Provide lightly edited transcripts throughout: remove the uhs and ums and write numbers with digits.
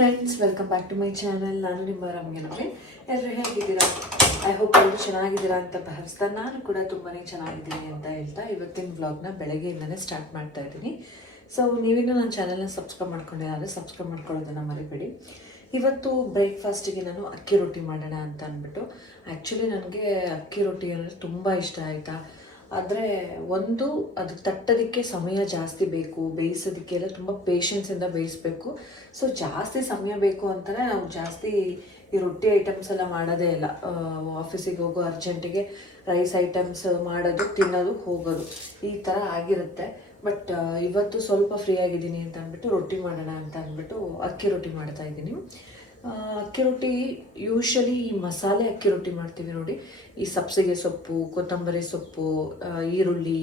Friends, welcome back to my channel. ನಾನು ನಿಮ್ಮ ರಮ್ಯನವ್ರೆ. ಎಲ್ಲರೂ ಹೇಗಿದ್ದೀರಾ? ಐ ಹೋಪ್ ಎಲ್ಲರೂ ಚೆನ್ನಾಗಿದ್ದೀರಾ ಅಂತ ಭಾವಿಸ್ತಾ ನಾನು ಕೂಡ ತುಂಬಾ ಚೆನ್ನಾಗಿದ್ದೀನಿ ಅಂತ ಹೇಳ್ತಾ ಇವತ್ತಿನ ವ್ಲಾಗ್ನ ಬೆಳಗ್ಗೆಯಿಂದನೇ ಸ್ಟಾರ್ಟ್ ಮಾಡ್ತಾ ಇದ್ದೀನಿ. ಸೊ ನೀವಿನ್ನೂ ನನ್ನ ಚಾನಲ್ನ ಸಬ್ಸ್ಕ್ರೈಬ್ ಮಾಡ್ಕೊಂಡಿಲ್ಲ ಅಂದರೆ ಸಬ್ಸ್ಕ್ರೈಬ್ ಮಾಡ್ಕೊಳ್ಳೋದನ್ನು ಮರಿಬೇಡಿ. ಇವತ್ತು ಬ್ರೇಕ್ಫಾಸ್ಟಿಗೆ ನಾನು ಅಕ್ಕಿ ರೊಟ್ಟಿ ಮಾಡೋಣ ಅಂತ ಅಂದ್ಬಿಟ್ಟು, ಆ್ಯಕ್ಚುಲಿ ನನಗೆ ಅಕ್ಕಿ ರೊಟ್ಟಿ ಅಂದರೆ ತುಂಬ ಇಷ್ಟ ಆಯಿತಾ. ಆದರೆ ಒಂದು ಅದು ತಟ್ಟೋದಕ್ಕೆ ಸಮಯ ಜಾಸ್ತಿ ಬೇಕು, ಬೇಯಿಸೋದಕ್ಕೆಲ್ಲ ತುಂಬ ಪೇಷನ್ಸಿಂದ ಬೇಯಿಸಬೇಕು. ಸೊ ಜಾಸ್ತಿ ಸಮಯ ಬೇಕು ಅಂತಲೇ ನಾವು ಜಾಸ್ತಿ ಈ ರೊಟ್ಟಿ ಐಟಮ್ಸ್ ಎಲ್ಲ ಮಾಡೋದೇ ಇಲ್ಲ. ಆಫೀಸಿಗೆ ಹೋಗೋ ಅರ್ಜೆಂಟಿಗೆ ರೈಸ್ ಐಟಮ್ಸ್ ಮಾಡೋದು, ತಿನ್ನೋದು, ಹೋಗೋದು, ಈ ಥರ ಆಗಿರುತ್ತೆ. ಬಟ್ ಇವತ್ತು ಸ್ವಲ್ಪ ಫ್ರೀ ಆಗಿದ್ದೀನಿ ಅಂತ ಅಂದ್ಬಿಟ್ಟು ರೊಟ್ಟಿ ಮಾಡೋಣ ಅಂತ ಅಂದ್ಬಿಟ್ಟು ಅಕ್ಕಿ ರೊಟ್ಟಿ ಮಾಡ್ತಾಯಿದ್ದೀನಿ. ಅಕ್ಕಿ ರೊಟ್ಟಿ ಯೂಶ್ವಲಿ ಈ ಮಸಾಲೆ ಅಕ್ಕಿ ರೊಟ್ಟಿ ಮಾಡ್ತೀವಿ ನೋಡಿ, ಈ ಸಬ್ಸಿಗೆ ಸೊಪ್ಪು, ಕೊತ್ತಂಬರಿ ಸೊಪ್ಪು, ಈರುಳ್ಳಿ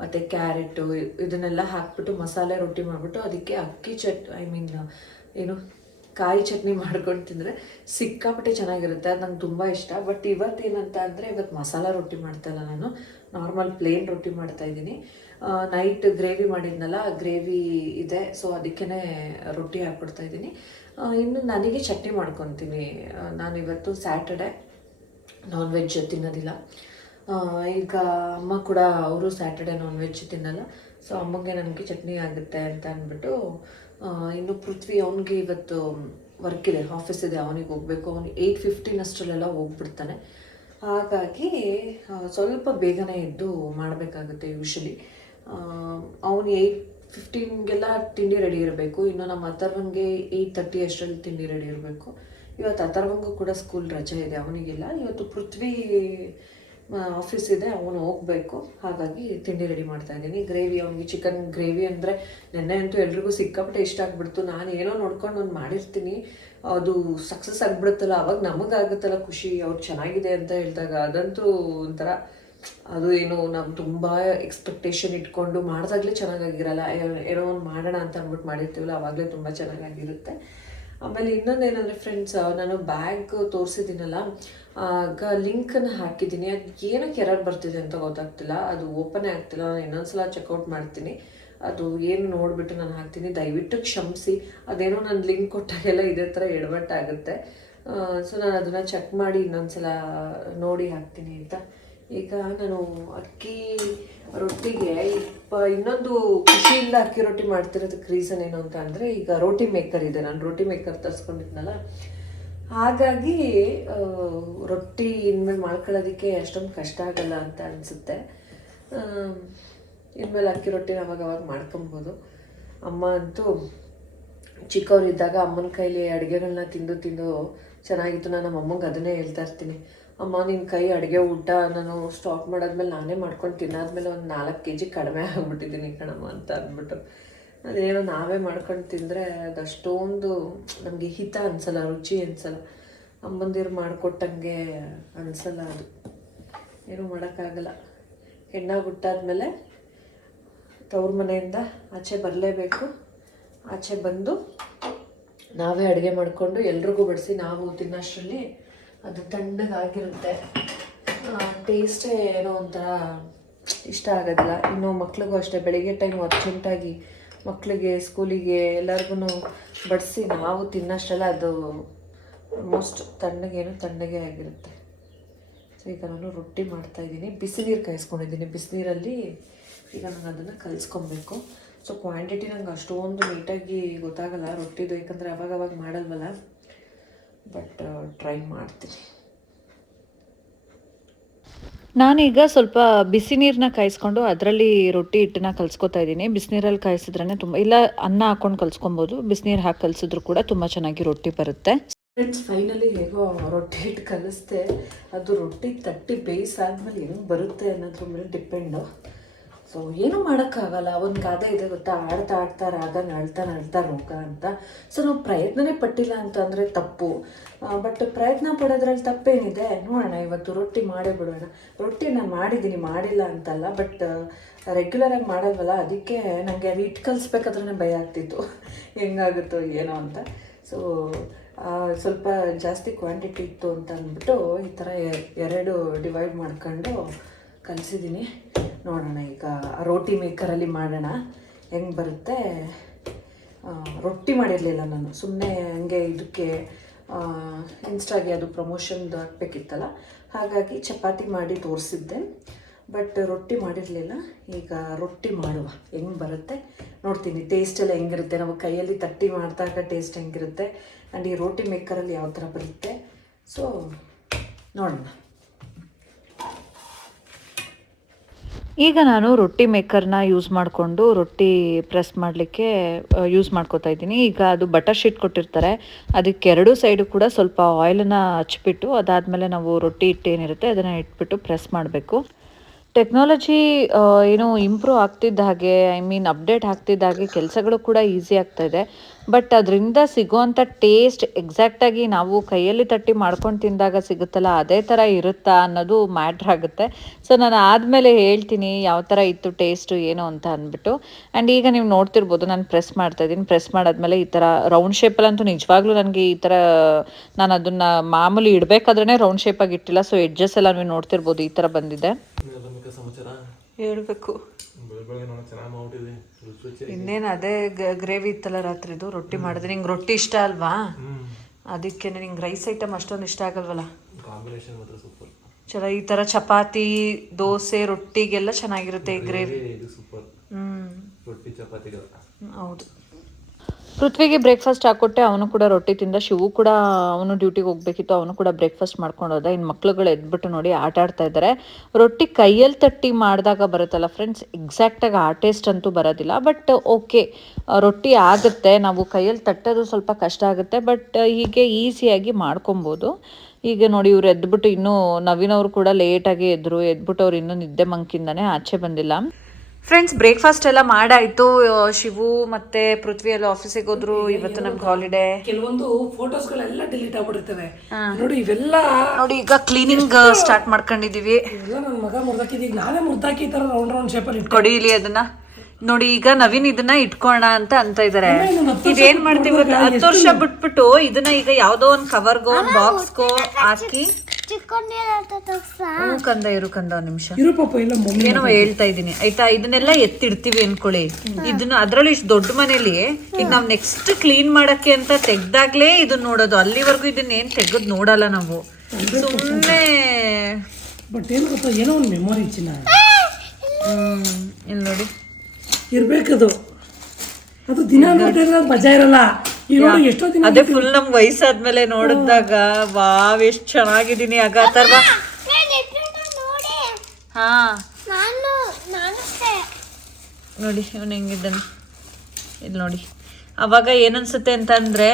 ಮತ್ತು ಕ್ಯಾರೆಟು ಇದನ್ನೆಲ್ಲ ಹಾಕ್ಬಿಟ್ಟು ಮಸಾಲೆ ರೊಟ್ಟಿ ಮಾಡಿಬಿಟ್ಟು ಅದಕ್ಕೆ ಅಕ್ಕಿ ಏನು ಕಾಯಿ ಚಟ್ನಿ ಮಾಡ್ಕೊಂಡು ತಿಂದರೆ ಸಿಕ್ಕಾಪಟ್ಟೆ ಚೆನ್ನಾಗಿರುತ್ತೆ. ಅದು ನಂಗೆ ತುಂಬ ಇಷ್ಟ. ಬಟ್ ಇವತ್ತೇನಂತ ಅಂದರೆ ಇವತ್ತು ಮಸಾಲ ರೊಟ್ಟಿ ಮಾಡ್ತಾಯಿಲ್ಲ, ನಾನು ನಾರ್ಮಲ್ ಪ್ಲೇನ್ ರೊಟ್ಟಿ ಮಾಡ್ತಾಯಿದ್ದೀನಿ. ನೈಟ್ ಗ್ರೇವಿ ಮಾಡಿದ್ನಲ್ಲ, ಗ್ರೇವಿ ಇದೆ, ಸೊ ಅದಕ್ಕೇ ರೊಟ್ಟಿ ಹಾಕ್ಬಿಡ್ತಾಯಿದ್ದೀನಿ. ಇನ್ನು ನನಗೆ ಚಟ್ನಿ ಮಾಡ್ಕೊತೀನಿ. ನಾನಿವತ್ತು ಸ್ಯಾಟರ್ಡೆ ನಾನ್ ವೆಜ್ ತಿನ್ನೋದಿಲ್ಲ. ಈಗ ಅಮ್ಮ ಕೂಡ ಅವರು ಸ್ಯಾಟರ್ಡೆ ನಾನ್ ವೆಜ್ ತಿನ್ನಲ್ಲ. ಸೊ ಅಮ್ಮಗೆ ನನಗೆ ಚಟ್ನಿ ಆಗುತ್ತೆ ಅಂತ ಅಂದ್ಬಿಟ್ಟು, ಇನ್ನು ಪೃಥ್ವಿ ಅವನಿಗೆ ಇವತ್ತು ವರ್ಕ್ ಇದೆ, ಆಫೀಸ್ ಇದೆ, ಅವನಿಗೆ ಹೋಗಬೇಕು. ಅವನು 8:15 ಅಷ್ಟರಲ್ಲೆಲ್ಲ ಹೋಗ್ಬಿಡ್ತಾನೆ. ಹಾಗಾಗಿ ಸ್ವಲ್ಪ ಬೇಗನೆ ಎದ್ದು ಮಾಡಬೇಕಾಗುತ್ತೆ ಯೂಶ್ವಲಿ. ಅವನು 8:15ಗೆಲ್ಲ ತಿಂಡಿ ರೆಡಿ ಇರಬೇಕು. ಇನ್ನು ನಮ್ಮ ಅಥರ್ವನ್ಗೆ 8:30 ಅಷ್ಟರಲ್ಲಿ ತಿಂಡಿ ರೆಡಿ ಇರಬೇಕು. ಇವತ್ತು ಅಥರ್ವಂಗೂ ಕೂಡ ಸ್ಕೂಲ್ ರಜೆ ಇದೆ, ಅವನಿಗೆಲ್ಲ. ಇವತ್ತು ಪೃಥ್ವಿ ಆಫೀಸ್ ಇದೆ, ಅವನು ಹೋಗಬೇಕು. ಹಾಗಾಗಿ ತಿಂಡಿ ರೆಡಿ ಮಾಡ್ತಾ ಇದ್ದೀನಿ. ಗ್ರೇವಿ, ಅವನಿಗೆ ಚಿಕನ್ ಗ್ರೇವಿ ಅಂದರೆ ನೆನ್ನೆ ಅಂತೂ ಎಲ್ರಿಗೂ ಸಿಕ್ಕಾಪಟ್ಟೆ ಇಷ್ಟ ಆಗಿಬಿಡ್ತು. ನಾನು ಏನೋ ನೋಡ್ಕೊಂಡು ಒಂದು ಮಾಡಿರ್ತೀನಿ, ಅದು ಸಕ್ಸಸ್ ಆಗಿಬಿಡುತ್ತಲ್ಲ, ಅವಾಗ ನಮಗಾಗುತ್ತಲ್ಲ ಖುಷಿ, ಅವ್ರು ಚೆನ್ನಾಗಿದೆ ಅಂತ ಹೇಳಿದಾಗ. ಅದಂತೂ ಒಂಥರ, ಅದು ಏನು ನಾವು ತುಂಬ ಎಕ್ಸ್ಪೆಕ್ಟೇಷನ್ ಇಟ್ಕೊಂಡು ಮಾಡಿದಾಗಲೇ ಚೆನ್ನಾಗಾಗಿರಲ್ಲ. ಏನೋ ಒಂದು ಮಾಡೋಣ ಅಂತ ಅಂದ್ಬಿಟ್ಟು ಮಾಡಿರ್ತೀವಲ್ಲ, ಆವಾಗಲೇ ತುಂಬ ಚೆನ್ನಾಗಾಗಿರುತ್ತೆ. ಆಮೇಲೆ ಇನ್ನೊಂದು ಏನಂದರೆ ಫ್ರೆಂಡ್ಸ್, ನಾನು ಬ್ಯಾಗ್ ತೋರಿಸಿದ್ದೀನಲ್ಲ, ಆಗ ಲಿಂಕನ್ನು ಹಾಕಿದ್ದೀನಿ. ಅದು ಏನಕ್ಕೆ ಎರರ್ ಬರ್ತಿದೆ ಅಂತ ಗೊತ್ತಾಗ್ತಿಲ್ಲ, ಅದು ಓಪನೇ ಆಗ್ತಿಲ್ಲ. ನಾನು ಇನ್ನೊಂದ್ಸಲ ಚೆಕ್ಔಟ್ ಮಾಡ್ತೀನಿ, ಅದು ಏನು ನೋಡಿಬಿಟ್ಟು ನಾನು ಹಾಕ್ತೀನಿ. ದಯವಿಟ್ಟು ಕ್ಷಮಿಸಿ, ಅದೇನೋ ನಾನು ಲಿಂಕ್ ಕೊಟ್ಟಾಗೆಲ್ಲ ಇದೇ ಥರ ಎಡವಟ್ಟಾಗುತ್ತೆ. ಸೊ ನಾನು ಅದನ್ನು ಚೆಕ್ ಮಾಡಿ ಇನ್ನೊಂದ್ಸಲ ನೋಡಿ ಹಾಕ್ತೀನಿ ಅಂತ. ಈಗ ನಾನು ಅಕ್ಕಿ ರೊಟ್ಟಿಗೆ ಇನ್ನೊಂದು ಖುಷಿಯಿಂದ ಅಕ್ಕಿ ರೊಟ್ಟಿ ಮಾಡ್ತಿರೋದಕ್ಕೆ ರೀಸನ್ ಏನು ಅಂತ ಅಂದರೆ, ಈಗ ರೋಟಿ ಮೇಕರ್ ಇದೆ, ನಾನು ರೋಟಿ ಮೇಕರ್ ತರಿಸ್ಕೊಂಡಿದ್ನಲ್ಲ, ಹಾಗಾಗಿ ರೊಟ್ಟಿ ಇನ್ಮೇಲೆ ಮಾಡ್ಕೊಳ್ಳೋದಕ್ಕೆ ಅಷ್ಟೊಂದು ಕಷ್ಟ ಆಗಲ್ಲ ಅಂತ ಅನಿಸುತ್ತೆ. ಇನ್ಮೇಲೆ ಅಕ್ಕಿ ರೊಟ್ಟಿನ ಅವಾಗವಾಗ ಮಾಡ್ಕೊಬೋದು. ಅಮ್ಮ ಅಂತೂ ಚಿಕ್ಕವರಿದ್ದಾಗ ಅಮ್ಮನ ಕೈಲಿ ಅಡುಗೆಗಳನ್ನ ತಿಂದು ತಿಂದು ಚೆನ್ನಾಗಿತ್ತು. ನಾನು ನಮ್ಮ ಅಮ್ಮಂಗೆ ಅದನ್ನೇ ಹೇಳ್ತಾ ಇರ್ತೀನಿ, ಅಮ್ಮ ನಿನ್ನ ಕೈ ಅಡುಗೆ ಊಟ ನಾನು ಸ್ಟಾಪ್ ಮಾಡಾದ್ಮೇಲೆ ನಾನೇ ಮಾಡ್ಕೊಂಡು ತಿನ್ನಾದ್ಮೇಲೆ ಒಂದು 4 kg ಕಡಿಮೆ ಆಗಿಬಿಟ್ಟಿದ್ದೀನಿ ಕಣಮ್ಮ ಅಂತ ಅಂದ್ಬಿಟ್ಟು. ಅದೇನೋ ನಾವೇ ಮಾಡ್ಕೊಂಡು ತಿಂದರೆ ಅದಷ್ಟೊಂದು ನಮಗೆ ಹಿತ ಅನಿಸಲ್ಲ, ರುಚಿ ಅನಿಸಲ್ಲ. ಅಮ್ಮಂದಿರು ಮಾಡಿಕೊಟ್ಟಂಗೆ ಅನಿಸಲ್ಲ. ಅದು ಏನೂ ಮಾಡೋಕ್ಕಾಗಲ್ಲ. ಹೆಣ್ಣಾಗ್ಬಿಟ್ಟಾದ್ಮೇಲೆ ತವ್ರ ಮನೆಯಿಂದ ಆಚೆ ಬರಲೇಬೇಕು. ಆಚೆ ಬಂದು ನಾವೇ ಅಡುಗೆ ಮಾಡಿಕೊಂಡು ಎಲ್ರಿಗೂ ಬಡಿಸಿ ನಾವು ತಿನ್ನೋಷ್ಟರಲ್ಲಿ ಅದು ತಣ್ಣಗಾಗಿರುತ್ತೆ. ಟೇಸ್ಟೇ ಏನೋ ಒಂಥರ ಇಷ್ಟ ಆಗೋದಿಲ್ಲ. ಇನ್ನು ಮಕ್ಳಿಗೂ ಅಷ್ಟೇ, ಬೆಳಿಗ್ಗೆ ಟೈಮ್ ಅರ್ಜೆಂಟಾಗಿ ಮಕ್ಕಳಿಗೆ ಸ್ಕೂಲಿಗೆ ಎಲ್ಲರಿಗೂ ಬಡಿಸಿ ನಾವು ತಿನ್ನೋಷ್ಟೆಲ್ಲ ಅದು ಆಲ್ಮೋಸ್ಟ್ ತಣ್ಣಗೆ ಆಗಿರುತ್ತೆ. ಸೊ ಈಗ ನಾನು ರೊಟ್ಟಿ ಮಾಡ್ತಾಯಿದ್ದೀನಿ. ಬಿಸಿ ನೀರು ಕಾಯಿಸ್ಕೊಂಡಿದ್ದೀನಿ. ಬಿಸಿನೀರಲ್ಲಿ ಈಗ ನಾನು ಅದನ್ನು ಕಲಿಸ್ಕೊಬೇಕು. ಸೊ ಕ್ವಾಂಟಿಟಿ ನಂಗೆ ಅಷ್ಟೊಂದು ನೀಟಾಗಿ ಗೊತ್ತಾಗಲ್ಲ ರೊಟ್ಟಿದು, ಯಾಕಂದರೆ ಅವಾಗವಾಗ ಮಾಡಲ್ವಲ್ಲ. ಬಟ್ ಟ್ರೈ ಮಾಡ್ತೀನಿ. ನಾನೀಗ ಸ್ವಲ್ಪ ಬಿಸಿ ನೀರನ್ನ ಕಾಯಿಸ್ಕೊಂಡು ಅದರಲ್ಲಿ ರೊಟ್ಟಿ ಹಿಟ್ಟನ್ನ ಕಲಿಸ್ಕೊತಾ ಇದ್ದೀನಿ. ಬಿಸಿನೀರಲ್ಲಿ ಕಾಯಿಸಿದ್ರೇ ತುಂಬ, ಇಲ್ಲ ಅನ್ನ ಹಾಕ್ಕೊಂಡು ಕಲಿಸ್ಕೊಬೋದು. ಬಿಸಿನೀರು ಹಾಕಿ ಕಲಿಸಿದ್ರು ಕೂಡ ತುಂಬ ಚೆನ್ನಾಗಿ ರೊಟ್ಟಿ ಬರುತ್ತೆ. ಫ್ರೆಂಡ್ಸ್, ಫೈನಲಿ ಹೇಗೋ ರೊಟ್ಟಿ ಹಿಟ್ಟು ಕಲಿಸ್ದೆ. ಅದು ರೊಟ್ಟಿ ತಟ್ಟಿ ಬೇಯಿಸಾದ್ಮೇಲೆ ಹೆಂಗೆ ಬರುತ್ತೆ ಅನ್ನೋದ್ರ ಮೇಲೆ ಡಿಪೆಂಡು. ಸೊ ಏನೂ ಮಾಡೋಕ್ಕಾಗಲ್ಲ. ಒಂದು ಗಾದೆ ಇದೆ ಗೊತ್ತಾ, ಆಡ್ತಾ ಆಡ್ತಾ ರಾಗ ನಳ್ತಾ ರೋಗ ಅಂತ. ಸೊ ನಾವು ಪ್ರಯತ್ನನೇ ಪಟ್ಟಿಲ್ಲ ಅಂತಂದರೆ ತಪ್ಪು. ಬಟ್ ಪ್ರಯತ್ನ ಪಡೋದ್ರಲ್ಲಿ ತಪ್ಪೇನಿದೆ? ನೋಡೋಣ, ಇವತ್ತು ರೊಟ್ಟಿ ಮಾಡೇ ಬಿಡೋಣ. ರೊಟ್ಟಿ ನಾನು ಮಾಡಿದ್ದೀನಿ, ಮಾಡಿಲ್ಲ ಅಂತಲ್ಲ, ಬಟ್ ರೆಗ್ಯುಲರಾಗಿ ಮಾಡಲ್ವಲ್ಲ, ಅದಕ್ಕೆ ನನಗೆ ಅದು ಹಿಟ್ಟು ಕಲಿಸ್ಬೇಕಾದ್ರೇ ಭಯ ಆಗ್ತಿತ್ತು, ಹೆಂಗಾಗುತ್ತೋ ಏನೋ ಅಂತ. ಸೊ ಸ್ವಲ್ಪ ಜಾಸ್ತಿ ಕ್ವಾಂಟಿಟಿ ಇತ್ತು ಅಂತ ಅಂದ್ಬಿಟ್ಟು ಈ ಥರ 2 ಡಿವೈಡ್ ಮಾಡ್ಕೊಂಡು ಕಲಿಸಿದ್ದೀನಿ. ನೋಡೋಣ ಈಗ ರೋಟಿ ಮೇಕರಲ್ಲಿ ಮಾಡೋಣ ಹೆಂಗೆ ಬರುತ್ತೆ ರೊಟ್ಟಿ ಮಾಡಿರಲಿಲ್ಲ ನಾನು, ಸುಮ್ಮನೆ ಹಂಗೆ ಇದಕ್ಕೆ ಇನ್ಸ್ಟಾಗೆ ಅದು ಪ್ರಮೋಷನ್ದು ಹಾಕಬೇಕಿತ್ತಲ್ಲ, ಹಾಗಾಗಿ ಚಪಾತಿ ಮಾಡಿ ತೋರಿಸಿದ್ದೆ. ಬಟ್ ರೊಟ್ಟಿ ಮಾಡಿರಲಿಲ್ಲ. ಈಗ ರೊಟ್ಟಿ ಮಾಡುವ, ಹೆಂಗೆ ಬರುತ್ತೆ ನೋಡ್ತೀನಿ. ಟೇಸ್ಟ್ ಎಲ್ಲ ಹೆಂಗಿರುತ್ತೆ, ನಾವು ಕೈಯಲ್ಲಿ ತಟ್ಟಿ ಮಾಡಿದಾಗ ಟೇಸ್ಟ್ ಹೆಂಗಿರುತ್ತೆ, ಆ್ಯಂಡ್ ಈ ರೋಟಿ ಮೇಕರಲ್ಲಿ ಯಾವ ಥರ ಬರುತ್ತೆ, ಸೊ ನೋಡೋಣ. ಈಗ ನಾನು ರೊಟ್ಟಿ ಮೇಕರ್ನ ಯೂಸ್ ಮಾಡಿಕೊಂಡು ರೊಟ್ಟಿ ಪ್ರೆಸ್ ಮಾಡಲಿಕ್ಕೆ ಯೂಸ್ ಮಾಡ್ಕೋತಾ ಇದ್ದೀನಿ. ಈಗ ಅದು ಬಟರ್ ಶೀಟ್ ಕೊಟ್ಟಿರ್ತಾರೆ, ಅದಕ್ಕೆ ಎರಡೂ ಸೈಡು ಕೂಡ ಸ್ವಲ್ಪ ಆಯಿಲನ್ನು ಹಚ್ಬಿಟ್ಟು ಅದಾದಮೇಲೆ ನಾವು ರೊಟ್ಟಿ ಹಿಟ್ಟೇನಿರುತ್ತೆ ಅದನ್ನು ಇಟ್ಬಿಟ್ಟು ಪ್ರೆಸ್ ಮಾಡಬೇಕು. ಟೆಕ್ನಾಲಜಿ ಏನು ಇಂಪ್ರೂವ್ ಆಗ್ತಿದ್ದ ಹಾಗೆ, ಅಪ್ಡೇಟ್ ಆಗ್ತಿದ್ದ ಹಾಗೆ ಕೆಲಸಗಳು ಕೂಡ ಈಸಿ ಆಗ್ತಾಯಿದೆ. ಬಟ್ ಅದರಿಂದ ಸಿಗುವಂಥ ಟೇಸ್ಟ್ ಎಕ್ಸಾಕ್ಟಾಗಿ ನಾವು ಕೈಯಲ್ಲಿ ತಟ್ಟಿ ಮಾಡ್ಕೊಂಡು ತಿಂದಾಗ ಸಿಗುತ್ತಲ್ಲ ಅದೇ ಥರ ಇರುತ್ತಾ ಅನ್ನೋದು ಮ್ಯಾಟ್ರ್ ಆಗುತ್ತೆ. ಸೊ ನಾನು ಆದಮೇಲೆ ಹೇಳ್ತೀನಿ ಯಾವ ಥರ ಇತ್ತು ಟೇಸ್ಟು ಏನು ಅಂತ ಅಂದ್ಬಿಟ್ಟು. ಆ್ಯಂಡ್ ಈಗ ನೀವು ನೋಡ್ತಿರ್ಬೋದು ನಾನು ಪ್ರೆಸ್ ಮಾಡ್ತಾಯಿದ್ದೀನಿ. ಪ್ರೆಸ್ ಮಾಡಾದ್ಮೇಲೆ ಈ ಥರ ರೌಂಡ್ ಶೇಪಲ್ಲಂತೂ ನಿಜವಾಗ್ಲೂ ನನಗೆ ಈ ಥರ ನಾನು ಅದನ್ನು ಮಾಮೂಲಿ ಇಡಬೇಕಾದ್ರೇ ರೌಂಡ್ ಶೇಪಾಗಿ ಇಟ್ಟಿಲ್ಲ. ಸೊ ಎಡ್ಜಸ್ ಎಲ್ಲ ನೀವು ನೋಡ್ತಿರ್ಬೋದು ಈ ಥರ ಬಂದಿದೆ. ಹೇಳ್ಬೇಕು ಇನ್ನೇನು, ಅದೇ ಗ್ರೇವಿ ಇತ್ತಲ್ಲ ರಾತ್ರಿದು, ರೊಟ್ಟಿ ಮಾಡಿದ್ರೆ ನಿಂಗೆ ರೊಟ್ಟಿ ಇಷ್ಟ ಅಲ್ವಾ, ಅದಕ್ಕೆ ನಿಂಗೆ ರೈಸ್ ಐಟಮ್ ಅಷ್ಟೊಂದು ಇಷ್ಟ ಆಗಲ್ವಲ್ಲ. ಚಲೋ ಈ ಥರ ಚಪಾತಿ ದೋಸೆ ರೊಟ್ಟಿಗೆಲ್ಲ ಚೆನ್ನಾಗಿರುತ್ತೆ ಈ ಗ್ರೇವಿ. ಹೌದು. ಪೃಥ್ವಿಗೆ ಬ್ರೇಕ್ಫಾಸ್ಟ್ ಹಾಕ್ಕೊಟ್ಟೆ, ಅವನು ಕೂಡ ರೊಟ್ಟಿ ತಿಂದ. ಶಿವು ಕೂಡ ಅವನು ಡ್ಯೂಟಿಗೆ ಹೋಗ್ಬೇಕಿತ್ತು, ಅವನು ಕೂಡ ಬ್ರೇಕ್ಫಾಸ್ಟ್ ಮಾಡ್ಕೊಂಡು ಹೋದ. ಇನ್ನು ಮಕ್ಳುಗಳು ಎದ್ಬಿಟ್ಟು ನೋಡಿ ಆಟ ಆಡ್ತಾ ಇದ್ದಾರೆ. ರೊಟ್ಟಿ ಕೈಯಲ್ಲಿ ತಟ್ಟಿ ಮಾಡಿದಾಗ ಬರುತ್ತಲ್ಲ ಫ್ರೆಂಡ್ಸ್, ಎಕ್ಸಾಕ್ಟಾಗಿ ಆ ಟೇಸ್ಟ್ ಅಂತೂ ಬರೋದಿಲ್ಲ. ಬಟ್ ಓಕೆ, ರೊಟ್ಟಿ ಆಗುತ್ತೆ. ನಾವು ಕೈಯಲ್ಲಿ ತಟ್ಟೋದು ಸ್ವಲ್ಪ ಕಷ್ಟ ಆಗುತ್ತೆ, ಬಟ್ ಹೀಗೆ ಈಸಿಯಾಗಿ ಮಾಡ್ಕೊಬೋದು. ಈಗ ನೋಡಿ ಇವ್ರು ಎದ್ಬಿಟ್ಟು ಇನ್ನೂ ನವೀನವರು ಕೂಡ ಲೇಟಾಗಿ ಎದ್ಬಿಟ್ಟು ಅವ್ರು ಇನ್ನೂ ನಿದ್ದೆ ಮಂಕಿಂದಾನೆ ಆಚೆ ಬಂದಿಲ್ಲ. ಫ್ರೆಂಡ್ಸ್, ಬ್ರೇಕ್ಫಾಸ್ಟ್ ಎಲ್ಲ ಮಾಡಾಯ್ತು. ಶಿವು ಮತ್ತೆ ಪೃಥ್ವಿ ಎಲ್ಲ ಆಫೀಸಿಗೆ ಹೋದ್ರು. ಇವತ್ತು ನಮ್ಗೆ ಹಾಲಿಡೇ. ಕೆಲವೊಂದು ಫೋಟೋಸ್ಗಳೆಲ್ಲ ಡಿಲೀಟ್ ಆಗ್ಬಿಟ್ಟಿರ್ತವೆ ನೋಡಿ. ಇವೆಲ್ಲ ನೋಡಿ ಈಗ ಕ್ಲೀನಿಂಗ್ ಸ್ಟಾರ್ಟ್ ಮಾಡ್ಕೊಂಡಿದೀವಿ. ಎಲ್ಲ ನನ್ನ ಮಗ ಮುರ್ದಾಕಿದ್, ಈಗ ನಾನೇ ಮುರ್ದಾಕಿ ಈ ತರ ರೌಂಡ್ ಶೇಪಲ್ಲಿ ಕೊಡಿಲಿ ಅದನ್ನ ನೋಡಿ. ಈಗ ನವೀನ್ ಇದನ್ನ ಇಟ್ಕೋಣ ಅಂತ ಇದಾರೆ. ಇದೇನ್ ಮಾಡ್ತೀವಿ 10 ವರ್ಷ ಬಿಟ್ಬಿಟ್ಟು ಇದನ್ನ ಈಗ ಯಾವ್ದೋ ಒಂದ್ ಕವರ್ಗೋ ಒಂದ್ ಬಾಕ್ಸ್ಗೋ ಹಾಕಿ ಕಂದ ಒಂದ್ ನಿಮಿಷ ಏನೋ ಹೇಳ್ತಾ ಇದೀನಿ ಆಯ್ತಾ. ಇದನ್ನೆಲ್ಲ ಎತ್ತಿಡ್ತೀವಿ ಅನ್ಕೊಳ್ಳಿ. ಇದನ್ನ ಅದ್ರಲ್ಲಿ ಇಷ್ಟು ದೊಡ್ಡ ಮನೇಲಿ ಈಗ ನಾವ್ ನೆಕ್ಸ್ಟ್ ಕ್ಲೀನ್ ಮಾಡಕ್ಕೆ ಅಂತ ತೆಗ್ದಾಗ್ಲೇ ಇದನ್ನ ನೋಡೋದು. ಅಲ್ಲಿವರೆಗೂ ಇದನ್ನ ಏನ್ ತೆಗೆದ್ ನೋಡಲ್ಲ ನಾವು, ಸುಮ್ಮನೆ. ಬಟ್ ಏನ್ ಗೊತ್ತಾ, ಏನೋ ಒಂದು ಮೆಮೊರಿ ಚಿನ್ನ ಇಲ್ಲಿ ನೋಡಿ ಇರ್ಬೇಕದು. ಅದು ದಿನ ನೋಡಿದ್ರೆ ಮಜಾ ಇರಲ್ಲ. ಈಗ ನೋಡಿ ಎಷ್ಟೋ ದಿನ ಅದೇ ಫುಲ್ ನಮ್ ವಯಸ್ಸಾದ್ಮೇಲೆ ನೋಡಿದಾಗ ವಾವ್ ಎಷ್ಟ್ ಚೆನ್ನಾಗಿದ್ದೀನಿ ಆಗ ಅಥರ್ವ. ಹಾ ನೋಡಿ ಇವನು ಹೆಂಗಿದ್ದಾನೆ ಇಲ್ಲಿ ನೋಡಿ. ಅವಾಗ ಏನನ್ಸುತ್ತೆ ಅಂತ ಅಂದ್ರೆ,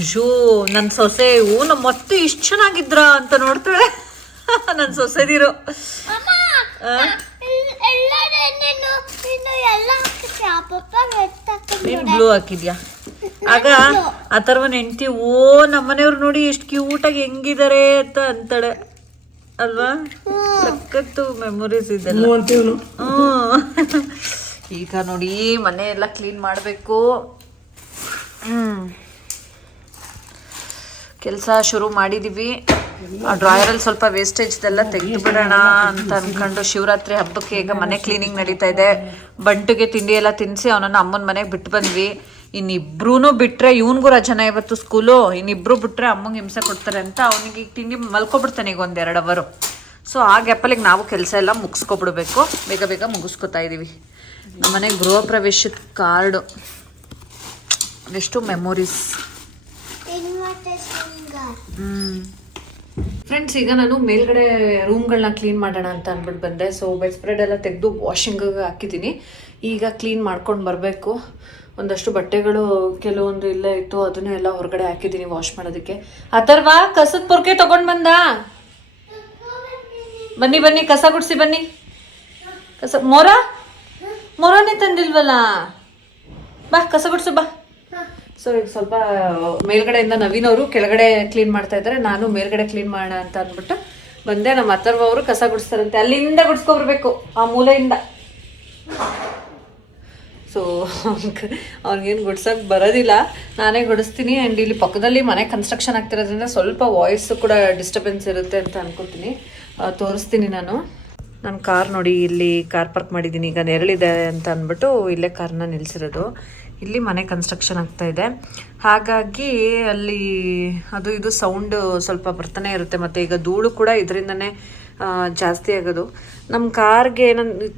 ಅಯ್ಯೋ ನನ್ನ ಸೊಸೆ ನಮ್ಮ ಮತ್ತೆ ಇಷ್ಟು ಚೆನ್ನಾಗಿದ್ರ ಅಂತ ನೋಡ್ತಾಳೆ ನನ್ನ ಸೊಸೆದಿರು. ನೀನ್ ಬ್ಲೂ ಹಾಕಿದ್ಯಾ? ಆಗ ಅಥರ್ವನ್ ಹೆಂಡತಿ ನಮ್ಮನೆಯವ್ರು ನೋಡಿ ಎಷ್ಟು ಕ್ಯೂಟಾಗಿ ಹೆಂಗಿದ್ದಾರೆ ಅಂತ ಅಂತಾಳೆ ಅಲ್ವಾ. ಸಖತ್ತು ಮೆಮೊರೀಸ್ ಇದೆಲ್ಲ. ಈಗ ನೋಡಿ ಮನೆ ಎಲ್ಲ ಕ್ಲೀನ್ ಮಾಡಬೇಕು. ಕೆಲಸ ಶುರು ಮಾಡಿದೀವಿ. ಆ ಡ್ರಾಯರಲ್ಲಿ ಸ್ವಲ್ಪ ವೇಸ್ಟೇಜ್ದೆಲ್ಲ ತೆಗೆದು ಬಿಡೋಣ ಅಂತ ಅನ್ಕೊಂಡು ಶಿವರಾತ್ರಿ ಹಬ್ಬಕ್ಕೆ ಈಗ ಮನೆ ಕ್ಲೀನಿಂಗ್ ನಡೀತಾ ಇದೆ. ಬಂಟುಗೆ ತಿಂಡಿ ಎಲ್ಲ ತಿನ್ನಿಸಿ ಅವನನ್ನು ಅಮ್ಮನ ಮನೆಗೆ ಬಿಟ್ಟು ಬಂದ್ವಿ. ಇನ್ನಿಬ್ರೂ ಬಿಟ್ರೆ, ಇವನ್ಗೂ ರಜನ ಇವತ್ತು ಸ್ಕೂಲು, ಇನ್ನಿಬ್ರು ಬಿಟ್ರೆ ಅಮ್ಮಂಗೆ ಹಿಂಸೆ ಕೊಡ್ತಾರೆ ಅಂತ ಅವನಿಗೆ ಈಗ ತಿಂಡಿ ಮಲ್ಕೊಬಿಡ್ತಾನೆ ಈಗ 1-2 ಅವರು. ಸೊ ಆ ಗ್ಯಾಪಲ್ಲಿಗೆ ನಾವು ಕೆಲಸ ಎಲ್ಲ ಮುಗಿಸ್ಕೊಬಿಡ್ಬೇಕು. ಬೇಗ ಬೇಗ ಮುಗಿಸ್ಕೊತಾ ಇದ್ದೀವಿ. ನಮ್ಮನೆ ಗೃಹ ಪ್ರವೇಶದ ಕಾರ್ಡು, ಎಷ್ಟು ಮೆಮೊರೀಸ್. ಫ್ರೆಂಡ್ಸ್, ಈಗ ನಾನು ಮೇಲ್ಗಡೆ ರೂಮ್ಗಳನ್ನ ಕ್ಲೀನ್ ಮಾಡೋಣ ಅಂತ ಅಂದ್ಬಿಟ್ಟು ಬಂದೆ. ಸೊ ಬೆಡ್ ಸ್ಪ್ರೆಡ್ ಎಲ್ಲ ತೆಗೆದು ವಾಷಿಂಗಿಗೆ ಹಾಕಿದ್ದೀನಿ. ಈಗ ಕ್ಲೀನ್ ಮಾಡ್ಕೊಂಡು ಬರಬೇಕು. ಒಂದಷ್ಟು ಬಟ್ಟೆಗಳು ಕೆಲವೊಂದು ಇಲ್ಲೇ ಇತ್ತು, ಅದನ್ನು ಎಲ್ಲ ಹೊರಗಡೆ ಹಾಕಿದ್ದೀನಿ ವಾಶ್ ಮಾಡೋದಕ್ಕೆ. ಅಥರ್ವ ಕಸದ ಪೊರ್ಕೆ ತಗೊಂಡು ಬಂದ. ಬನ್ನಿ ಕಸ ಗುಡಿಸಿ ಬನ್ನಿ. ಕಸ ಮೊರನೇ ತಂದಿಲ್ವಲ್ಲ, ಬಾ ಕಸ ಗುಡಿಸು ಬಾ. ಸೊ ಈಗ ಸ್ವಲ್ಪ ಮೇಲ್ಗಡೆಯಿಂದ ನವೀನವರು ಕೆಳಗಡೆ ಕ್ಲೀನ್ ಮಾಡ್ತಾ ಇದ್ದಾರೆ, ನಾನು ಮೇಲ್ಗಡೆ ಕ್ಲೀನ್ ಮಾಡೋಣ ಅಂತ ಅಂದ್ಬಿಟ್ಟು ಬಂದೆ. ನಮ್ಮ ಅಥರ್ವ ಅವರು ಕಸ ಗುಡಿಸ್ತಾರಂತೆ, ಅಲ್ಲಿಂದ ಗುಡಿಸ್ಕೊಬರ್ಬೇಕು ಆ ಮೂಲೆಯಿಂದ. ಸೊ ಅವ್ನಿಗೇನು ಗುಡ್ಸೋಕೆ ಬರೋದಿಲ್ಲ, ನಾನೇ ಗುಡಿಸ್ತೀನಿ. ಆ್ಯಂಡ್ ಇಲ್ಲಿ ಪಕ್ಕದಲ್ಲಿ ಮನೆ ಕನ್ಸ್ಟ್ರಕ್ಷನ್ ಆಗ್ತಿರೋದ್ರಿಂದ ಸ್ವಲ್ಪ ವಾಯ್ಸು ಕೂಡ ಡಿಸ್ಟರ್ಬೆನ್ಸ್ ಇರುತ್ತೆ ಅಂತ ಅನ್ಕೋತೀನಿ. ತೋರಿಸ್ತೀನಿ ನಾನು. ಕಾರ್ ನೋಡಿ, ಇಲ್ಲಿ ಕಾರ್ ಪಾರ್ಕ್ ಮಾಡಿದ್ದೀನಿ. ಈಗ ನೆರಳಿದೆ ಅಂತ ಅಂದ್ಬಿಟ್ಟು ಇಲ್ಲೇ ಕಾರ್ನ ನಿಲ್ಲಿಸಿರೋದು. ಇಲ್ಲಿ ಮನೆ ಕನ್ಸ್ಟ್ರಕ್ಷನ್ ಆಗ್ತಾ ಇದೆ, ಹಾಗಾಗಿ ಅಲ್ಲಿ ಅದು ಇದು ಸೌಂಡ್ ಸ್ವಲ್ಪ ಬರ್ತಾನೆ ಇರುತ್ತೆ. ಮತ್ತು ಈಗ ಧೂಳು ಕೂಡ ಇದರಿಂದನೇ ಜಾಸ್ತಿ ಆಗೋದು. ನಮ್ಮ ಕಾರ್ಗೆ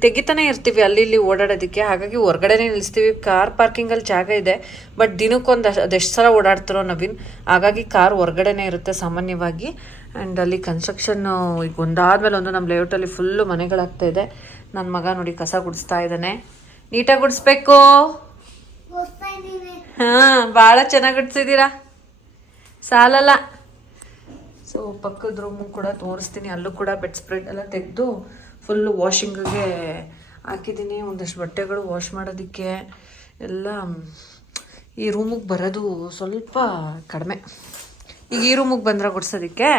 ತೆಗಿತಾನೆ ಇರ್ತೀವಿ ಅಲ್ಲಿ ಇಲ್ಲಿ ಓಡಾಡೋದಕ್ಕೆ, ಹಾಗಾಗಿ ಹೊರ್ಗಡೆನೇ ನಿಲ್ಲಿಸ್ತೀವಿ. ಕಾರ್ ಪಾರ್ಕಿಂಗಲ್ಲಿ ಜಾಗ ಇದೆ, ಬಟ್ ದಿನಕ್ಕೊಂದು ಅದೆಷ್ಟು ಸಲ ಓಡಾಡ್ತಾರೋ ನವೀನ್, ಹಾಗಾಗಿ ಕಾರ್ ಹೊರ್ಗಡೆನೇ ಇರುತ್ತೆ ಸಾಮಾನ್ಯವಾಗಿ. ಆ್ಯಂಡ್ ಅಲ್ಲಿ ಕನ್ಸ್ಟ್ರಕ್ಷನ್ನು ಈಗ ಒಂದಾದ್ಮೇಲೆ ಒಂದು ನಮ್ಮ ಲೇಔಟಲ್ಲಿ ಫುಲ್ಲು ಮನೆಗಳಾಗ್ತಾ ಇದೆ. ನನ್ನ ಮಗ ನೋಡಿ ಕಸ ಗುಡಿಸ್ತಾ ಇದ್ದಾನೆ. ನೀಟಾಗಿ ಗುಡಿಸ್ಬೇಕು. ಹಾಂ, ಭಾಳ ಚೆನ್ನಾಗಿ ಗುಡಿಸಿದ್ದೀರಾ, ಸಾಲಲ್ಲ. ಸೊ ಪಕ್ಕದ ರೂಮು ಕೂಡ ತೋರಿಸ್ತೀನಿ. ಅಲ್ಲೂ ಕೂಡ ಬೆಡ್ ಸ್ಪ್ರೆಡ್ ಎಲ್ಲ ತೆಗೆದು ಫುಲ್ಲು ವಾಷಿಂಗಿಗೆ ಹಾಕಿದ್ದೀನಿ. ಒಂದಷ್ಟು ಬಟ್ಟೆಗಳು ವಾಶ್ ಮಾಡೋದಕ್ಕೆ ಎಲ್ಲ. ಈ ರೂಮಿಗೆ ಬರೋದು ಸ್ವಲ್ಪ ಕಡಿಮೆ. ಈಗ ಈ ರೂಮಿಗೆ ಬಂದ್ರೆ ಗುಡ್ಸೋದಕ್ಕೆ,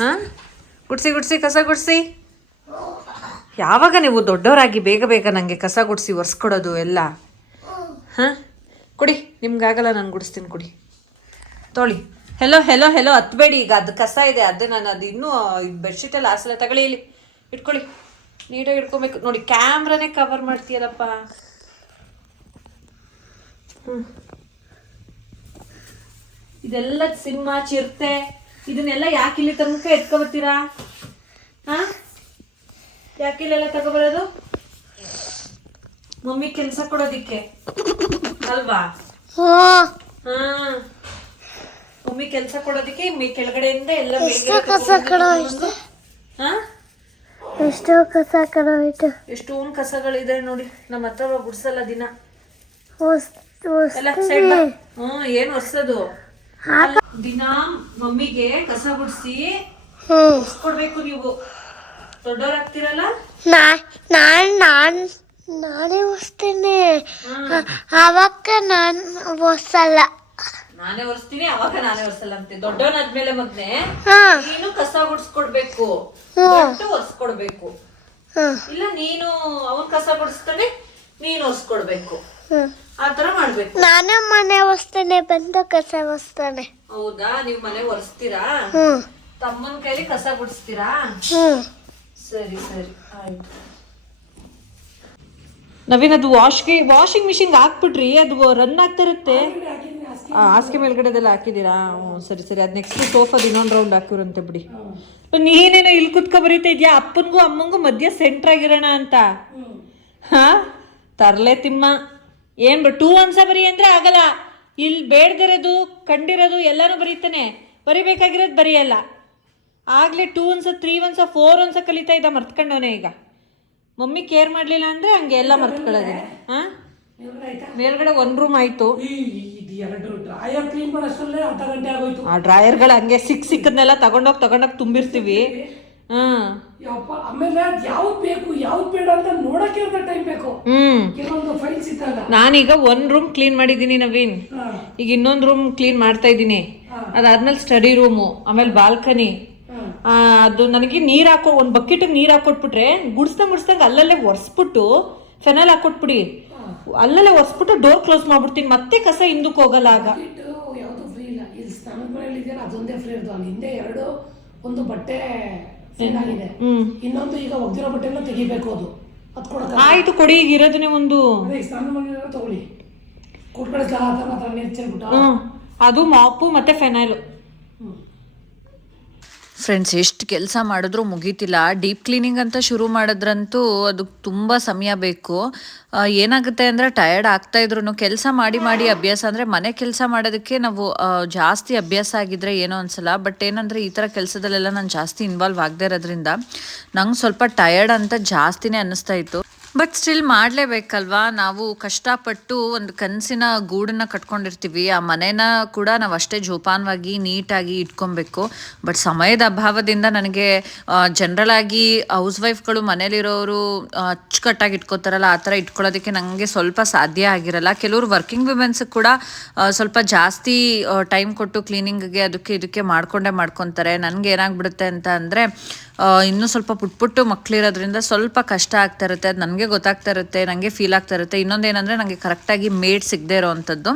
ಹಾಂ, ಗುಡಿಸಿ ಕಸ ಗುಡಿಸಿ. ಯಾವಾಗ ನೀವು ದೊಡ್ಡವರಾಗಿ ಬೇಗ ಬೇಗ ನನಗೆ ಕಸ ಗುಡಿಸಿ ಒರೆಸ್ಕೊಡೋದು ಎಲ್ಲ? ಹಾಂ, ಕುಡಿ, ನಿಮ್ಗಾಗಲ್ಲ, ನಾನು ಗುಡಿಸ್ತೀನಿ, ಕುಡಿ. ತೊಳಿ. ಹೆಲೋ ಹತ್ಬೇಡಿ. ಈಗ ಅದು ಕಸ ಇದೆ, ಅದು ನಾನು ಅದು ಇನ್ನೂ ಬೆಡ್ಶೀಟೆಲ್ಲ ಹಾಸಲ್ಲ. ತಗೊಳ್ಳಿ, ಇಲ್ಲಿ ಇಟ್ಕೊಳ್ಳಿ, ನೀಟಾಗಿ ಇಟ್ಕೊಬೇಕು. ನೋಡಿ, ಕ್ಯಾಮ್ರಾನೇ ಕವರ್ ಮಾಡ್ತೀಯಲ್ಲಪ್ಪ. ಇದೆಲ್ಲ ಸಿಂಹ, ಚಿರತೆ, ಇದನ್ನೆಲ್ಲ ಯಾಕೆ ಇಲ್ಲಿ ತನಕ ಎತ್ಕೊಬರ್ತೀರಾ? ಹಾಂ, ಯಾಕೆ ಇಲ್ಲೆಲ್ಲ ತಗೊಬರೋದು? ಮಮ್ಮಿ ಕೆಲಸ ಕೊಡೋದಿಕ್ಕೆ ಅಲ್ವಾ? ಹಾಂ, ಮಮ್ಮಿ ಕೆಲಸ ಕೊಡೋದಕ್ಕೆ ಕೆಳಗಡೆಯಿಂದ ಎಲ್ಲ ಎಷ್ಟೊಂದು ಕಸಗಳಿದೆ ನೋಡಿ. ನಮ್ಮ ಹತ್ರ ಗುಡ್ಸಲ್ಲ ದಿನ ಎಲ್ಲ ಸೈಡ್. ಏನು ಒರ್ಸೋದು? ದಿನ ಮಮ್ಮಿಗೆ ಕಸ ಗುಡ್ಸಿ ಕೊಡ್ಬೇಕು. ನೀವು ದೊಡ್ಡವರಾಗ್ತಿರಲ್ಲ. ನಾನೇ ಒರೆಸ್ತೇನೆ, ಅವಾಗ ನಾನು ಒರೆಸಲ್ಲ. ನಾನೇ ಒರೆಸ್ತೀನಿ, ಅವಾಗ ನಾನೇ ಒರೆಸಲ್ಲ ಅಂತೆ. ದೊಡ್ಡವನಾದ್ಮೇಲೆ ಮಗ್ನೆ ನೀನು ಕಸ ಗುಡ್ಸ್ಕೊಡ್ಬೇಕು, ಒರೆಸ್ಕೊಡ್ಬೇಕು. ಇಲ್ಲ ನೀನು ಅವನ್ ಕಸ ಗುಡಿಸ್ತಾನೆ, ನೀನು ಒರೆಸ್ಕೊಡ್ಬೇಕು. ಆತರ ಮಾಡ್ಬೇಕು. ನಾನೇ ಮನೆ ಒರೆಸ್ತೇನೆ, ಬಂದ ಕಸ ಒರೆಸ್ತಾನೆ. ಹೌದಾ? ನೀವ್ ಮನೆ ಒರೆಸ್ತೀರಾ? ತಮ್ಮನ ಕೈಲಿ ಕಸ ಗುಡಿಸ್ತೀರಾ? ಸರಿ ಆಯ್ತು. ನವೀನ್, ಅದು ವಾಷಿಂಗ್ ಮಿಷಿನ್ಗೆ ಹಾಕ್ಬಿಟ್ರಿ, ಅದು ರನ್ ಆಗ್ತಾ ಇರುತ್ತೆ. ಹಾಸಿಗೆ ಮೇಲ್ಗಡೆದೆಲ್ಲ ಹಾಕಿದ್ದೀರಾ? ಸರಿ. ಅದು ನೆಕ್ಸ್ಟ್ ಸೋಫಾದ ಇನ್ನೊಂದು ರೌಂಡ್ ಹಾಕಿರಂತೆ ಬಿಡಿ. ನೀನೇನೋ ಇಲ್ಲಿ ಕುತ್ಕೊ ಬರೀತಾ ಇದೆಯಾ? ಅಪ್ಪನಿಗೂ ಅಮ್ಮಂಗೂ ಮಧ್ಯ ಸೆಂಟ್ರ್ ಆಗಿರೋಣ ಅಂತ. ಹಾಂ, ತರಲೆ ತಿಮ್ಮ. ಏನು 2 ಅನ್ಸ ಬರೀ ಅಂದರೆ ಆಗಲ್ಲ. ಇಲ್ಲಿ ಬೇಡದಿರೋದು ಕಂಡಿರೋದು ಎಲ್ಲನೂ ಬರೀತಾನೆ, ಬರಿಬೇಕಾಗಿರೋದು ಬರೆಯಲ್ಲ. ಆಗಲೇ 2 ಅನ್ಸ 3 ಅನ್ಸ 4 ಅನ್ಸ ಕಲಿತಾ ಇದ್ದ, ಮರ್ತ್ಕೊಂಡವನೇ. ಈಗ ಮಮ್ಮಿ ಕೇರ್ ಮಾಡಲಿಲ್ಲ ಅಂದರೆ ಹಂಗೆ ಎಲ್ಲ ಮರ್ತ್ಕೊಳ್ಳೋದಿಲ್ಲ. ಹಾಂ, ಮೇಲ್ಗಡೆ 1 ರೂಮ್ ಆಯಿತು. ಆ ಡ್ರಾಯರ್ಗಳು ಹಂಗೆ ಸಿಕ್ಕದನ್ನೆಲ್ಲ ತಗೊಂಡೋಗಿ ತುಂಬಿರ್ತೀವಿ. ಆಮೇಲೆ ಯಾವ್ದು ಬೇಕು ಯಾವ್ದು ಬೇಡ ಅಂತ ನೋಡಕ್ಕೆ ಟೈಮ್ ಬೇಕು. ಕೆಲವೊಂದು ಫೈಲ್ಸ್ ಇದ್ದಾಗ ನಾನೀಗ 1 ರೂಮ್ ಕ್ಲೀನ್ ಮಾಡಿದ್ದೀನಿ ನವೀನ್. ಈಗ ಇನ್ನೊಂದು ರೂಮ್ ಕ್ಲೀನ್ ಮಾಡ್ತಾ ಇದ್ದೀನಿ. ಅದಾದ್ಮೇಲೆ ಸ್ಟಡಿ ರೂಮು, ಆಮೇಲೆ ಬಾಲ್ಕನಿ. ಅದು ನನಗೆ ನೀರು ಹಾಕೋ, ಒಂದು ಬಕೆಟಿಗೆ ನೀರು ಹಾಕೊಟ್ಬಿಟ್ರೆ ಗುಡಿಸ್ದಂಗೆ ಅಲ್ಲಲ್ಲೇ ಒರೆಸ್ಬಿಟ್ಟು ಫೆನಲ್ ಹಾಕೊಟ್ಬಿಡಿ, ಅಲ್ಲಲ್ಲೇ ಒರೆಸ್ಬಿಟ್ಟು ಡೋರ್ ಕ್ಲೋಸ್ ಮಾಡ್ಬಿಡ್ತೀನಿ. ಮತ್ತೆ ಕಸ ಹಿಂದಕ್ಕೆ ಹೋಗಲ್ಲ. ಆಗ ಯಾವುದು ಫ್ರೀ ಇಲ್ಲ. ಇಲ್ಲಿ ಸ್ನಾನದ ಮನೆಯಲ್ಲಿ ಇದೆಯಲ್ಲ, ಅದೊಂದೇ ಫ್ರೀ ಇರೋದು. ಅಲ್ಲಿ ಹಿಂದೆ ಒಂದು ಬಟ್ಟೆ ಆಗಿದೆ, ಇನ್ನೊಂದು ಈಗ ಒಗ್ದಿರೋ ಬಟ್ಟೆನ ತೆಗಿಬೇಕು. ಅದು ಕೊಡೋದು ಆಯ್ತು, ಕೊಡಿ. ಈಗ ಇರೋದನ್ನೇ ಒಂದು ಸ್ನಾನದ ಮನೆಯಲ್ಲ ತಗೊಳ್ಳಿ, ಕೂತ್ಕೊಳ್ಳೋಕೆ ನೀರು ಚೆಲ್ಬಿಟ್ಟು. ಅದು ಮಾಪು ಮತ್ತೆ ಫೆನೈಲು. ಫ್ರೆಂಡ್ಸ್, ಎಷ್ಟು ಕೆಲಸ ಮಾಡಿದ್ರೂ ಮುಗೀತಿಲ್ಲ. ಡೀಪ್ ಕ್ಲೀನಿಂಗ್ ಅಂತ ಶುರು ಮಾಡಿದ್ರಂತೂ ಅದು ತುಂಬ ಸಮಯ ಬೇಕು. ಏನಾಗುತ್ತೆ ಅಂದರೆ ಟಯರ್ಡ್ ಆಗ್ತಾಯಿದ್ರು ಕೆಲಸ ಮಾಡಿ ಅಭ್ಯಾಸ. ಅಂದರೆ ಮನೆ ಕೆಲಸ ಮಾಡೋದಕ್ಕೆ ನಾವು ಜಾಸ್ತಿ ಅಭ್ಯಾಸ ಆಗಿದ್ರೆ ಏನೋ ಅನಿಸಲ್ಲ. ಬಟ್ ಏನಂದರೆ ಈ ಥರ ಕೆಲಸದಲ್ಲೆಲ್ಲ ನಾನು ಜಾಸ್ತಿ ಇನ್ವಾಲ್ವ್ ಆಗದೆ ಇರೋದ್ರಿಂದ ನಂಗೆ ಸ್ವಲ್ಪ ಟಯರ್ಡ್ ಅಂತ ಜಾಸ್ತಿನೇ ಅನ್ನಿಸ್ತಾ ಇತ್ತು. ಬಟ್ ಸ್ಟಿಲ್ ಮಾಡಲೇಬೇಕಲ್ವಾ? ನಾವು ಕಷ್ಟಪಟ್ಟು ಒಂದು ಕನಸಿನ ಗೂಡನ್ನು ಕಟ್ಕೊಂಡಿರ್ತೀವಿ. ಆ ಮನೇನ ಕೂಡ ನಾವು ಅಷ್ಟೇ ಜೋಪಾನವಾಗಿ ನೀಟಾಗಿ ಇಟ್ಕೊಬೇಕು. ಬಟ್ ಸಮಯದ ಅಭಾವದಿಂದ ನನಗೆ ಜನರಲ್ ಆಗಿ ಹೌಸ್ ವೈಫ್ಗಳು ಮನೇಲಿರೋರು ಅಚ್ಚುಕಟ್ಟಾಗಿ ಇಟ್ಕೋತಾರಲ್ಲ, ಆ ಥರ ಇಟ್ಕೊಳ್ಳೋದಕ್ಕೆ ನನಗೆ ಸ್ವಲ್ಪ ಸಾಧ್ಯ ಆಗಿರಲ್ಲ. ಕೆಲವರು ವರ್ಕಿಂಗ್ ವಿಮೆನ್ಸ್ ಕೂಡ ಸ್ವಲ್ಪ ಜಾಸ್ತಿ ಟೈಮ್ ಕೊಟ್ಟು ಕ್ಲೀನಿಂಗ್ಗೆ ಅದಕ್ಕೆ ಇದಕ್ಕೆ ಮಾಡ್ಕೊತಾರೆ. ನನಗೆ ಏನಾಗ್ಬಿಡುತ್ತೆ ಅಂತ ಅಂದರೆ ಇನ್ನೂ ಸ್ವಲ್ಪ ಪುಟ್ಟು ಮಕ್ಕಳಿರೋದ್ರಿಂದ ಸ್ವಲ್ಪ ಕಷ್ಟ ಆಗ್ತಾ ಇರುತ್ತೆ. ಅದು ನನಗೆ ಗೊತ್ತಾಗ್ತಾ ಇರುತ್ತೆ, ನನಗೆ ಫೀಲ್ ಆಗ್ತಾ ಇರುತ್ತೆ. ಇನ್ನೊಂದೇನೆಂದರೆ ನನಗೆ ಕರೆಕ್ಟಾಗಿ ಮೇಡ್ ಸಿಗದೆ ಇರೋವಂಥದ್ದು.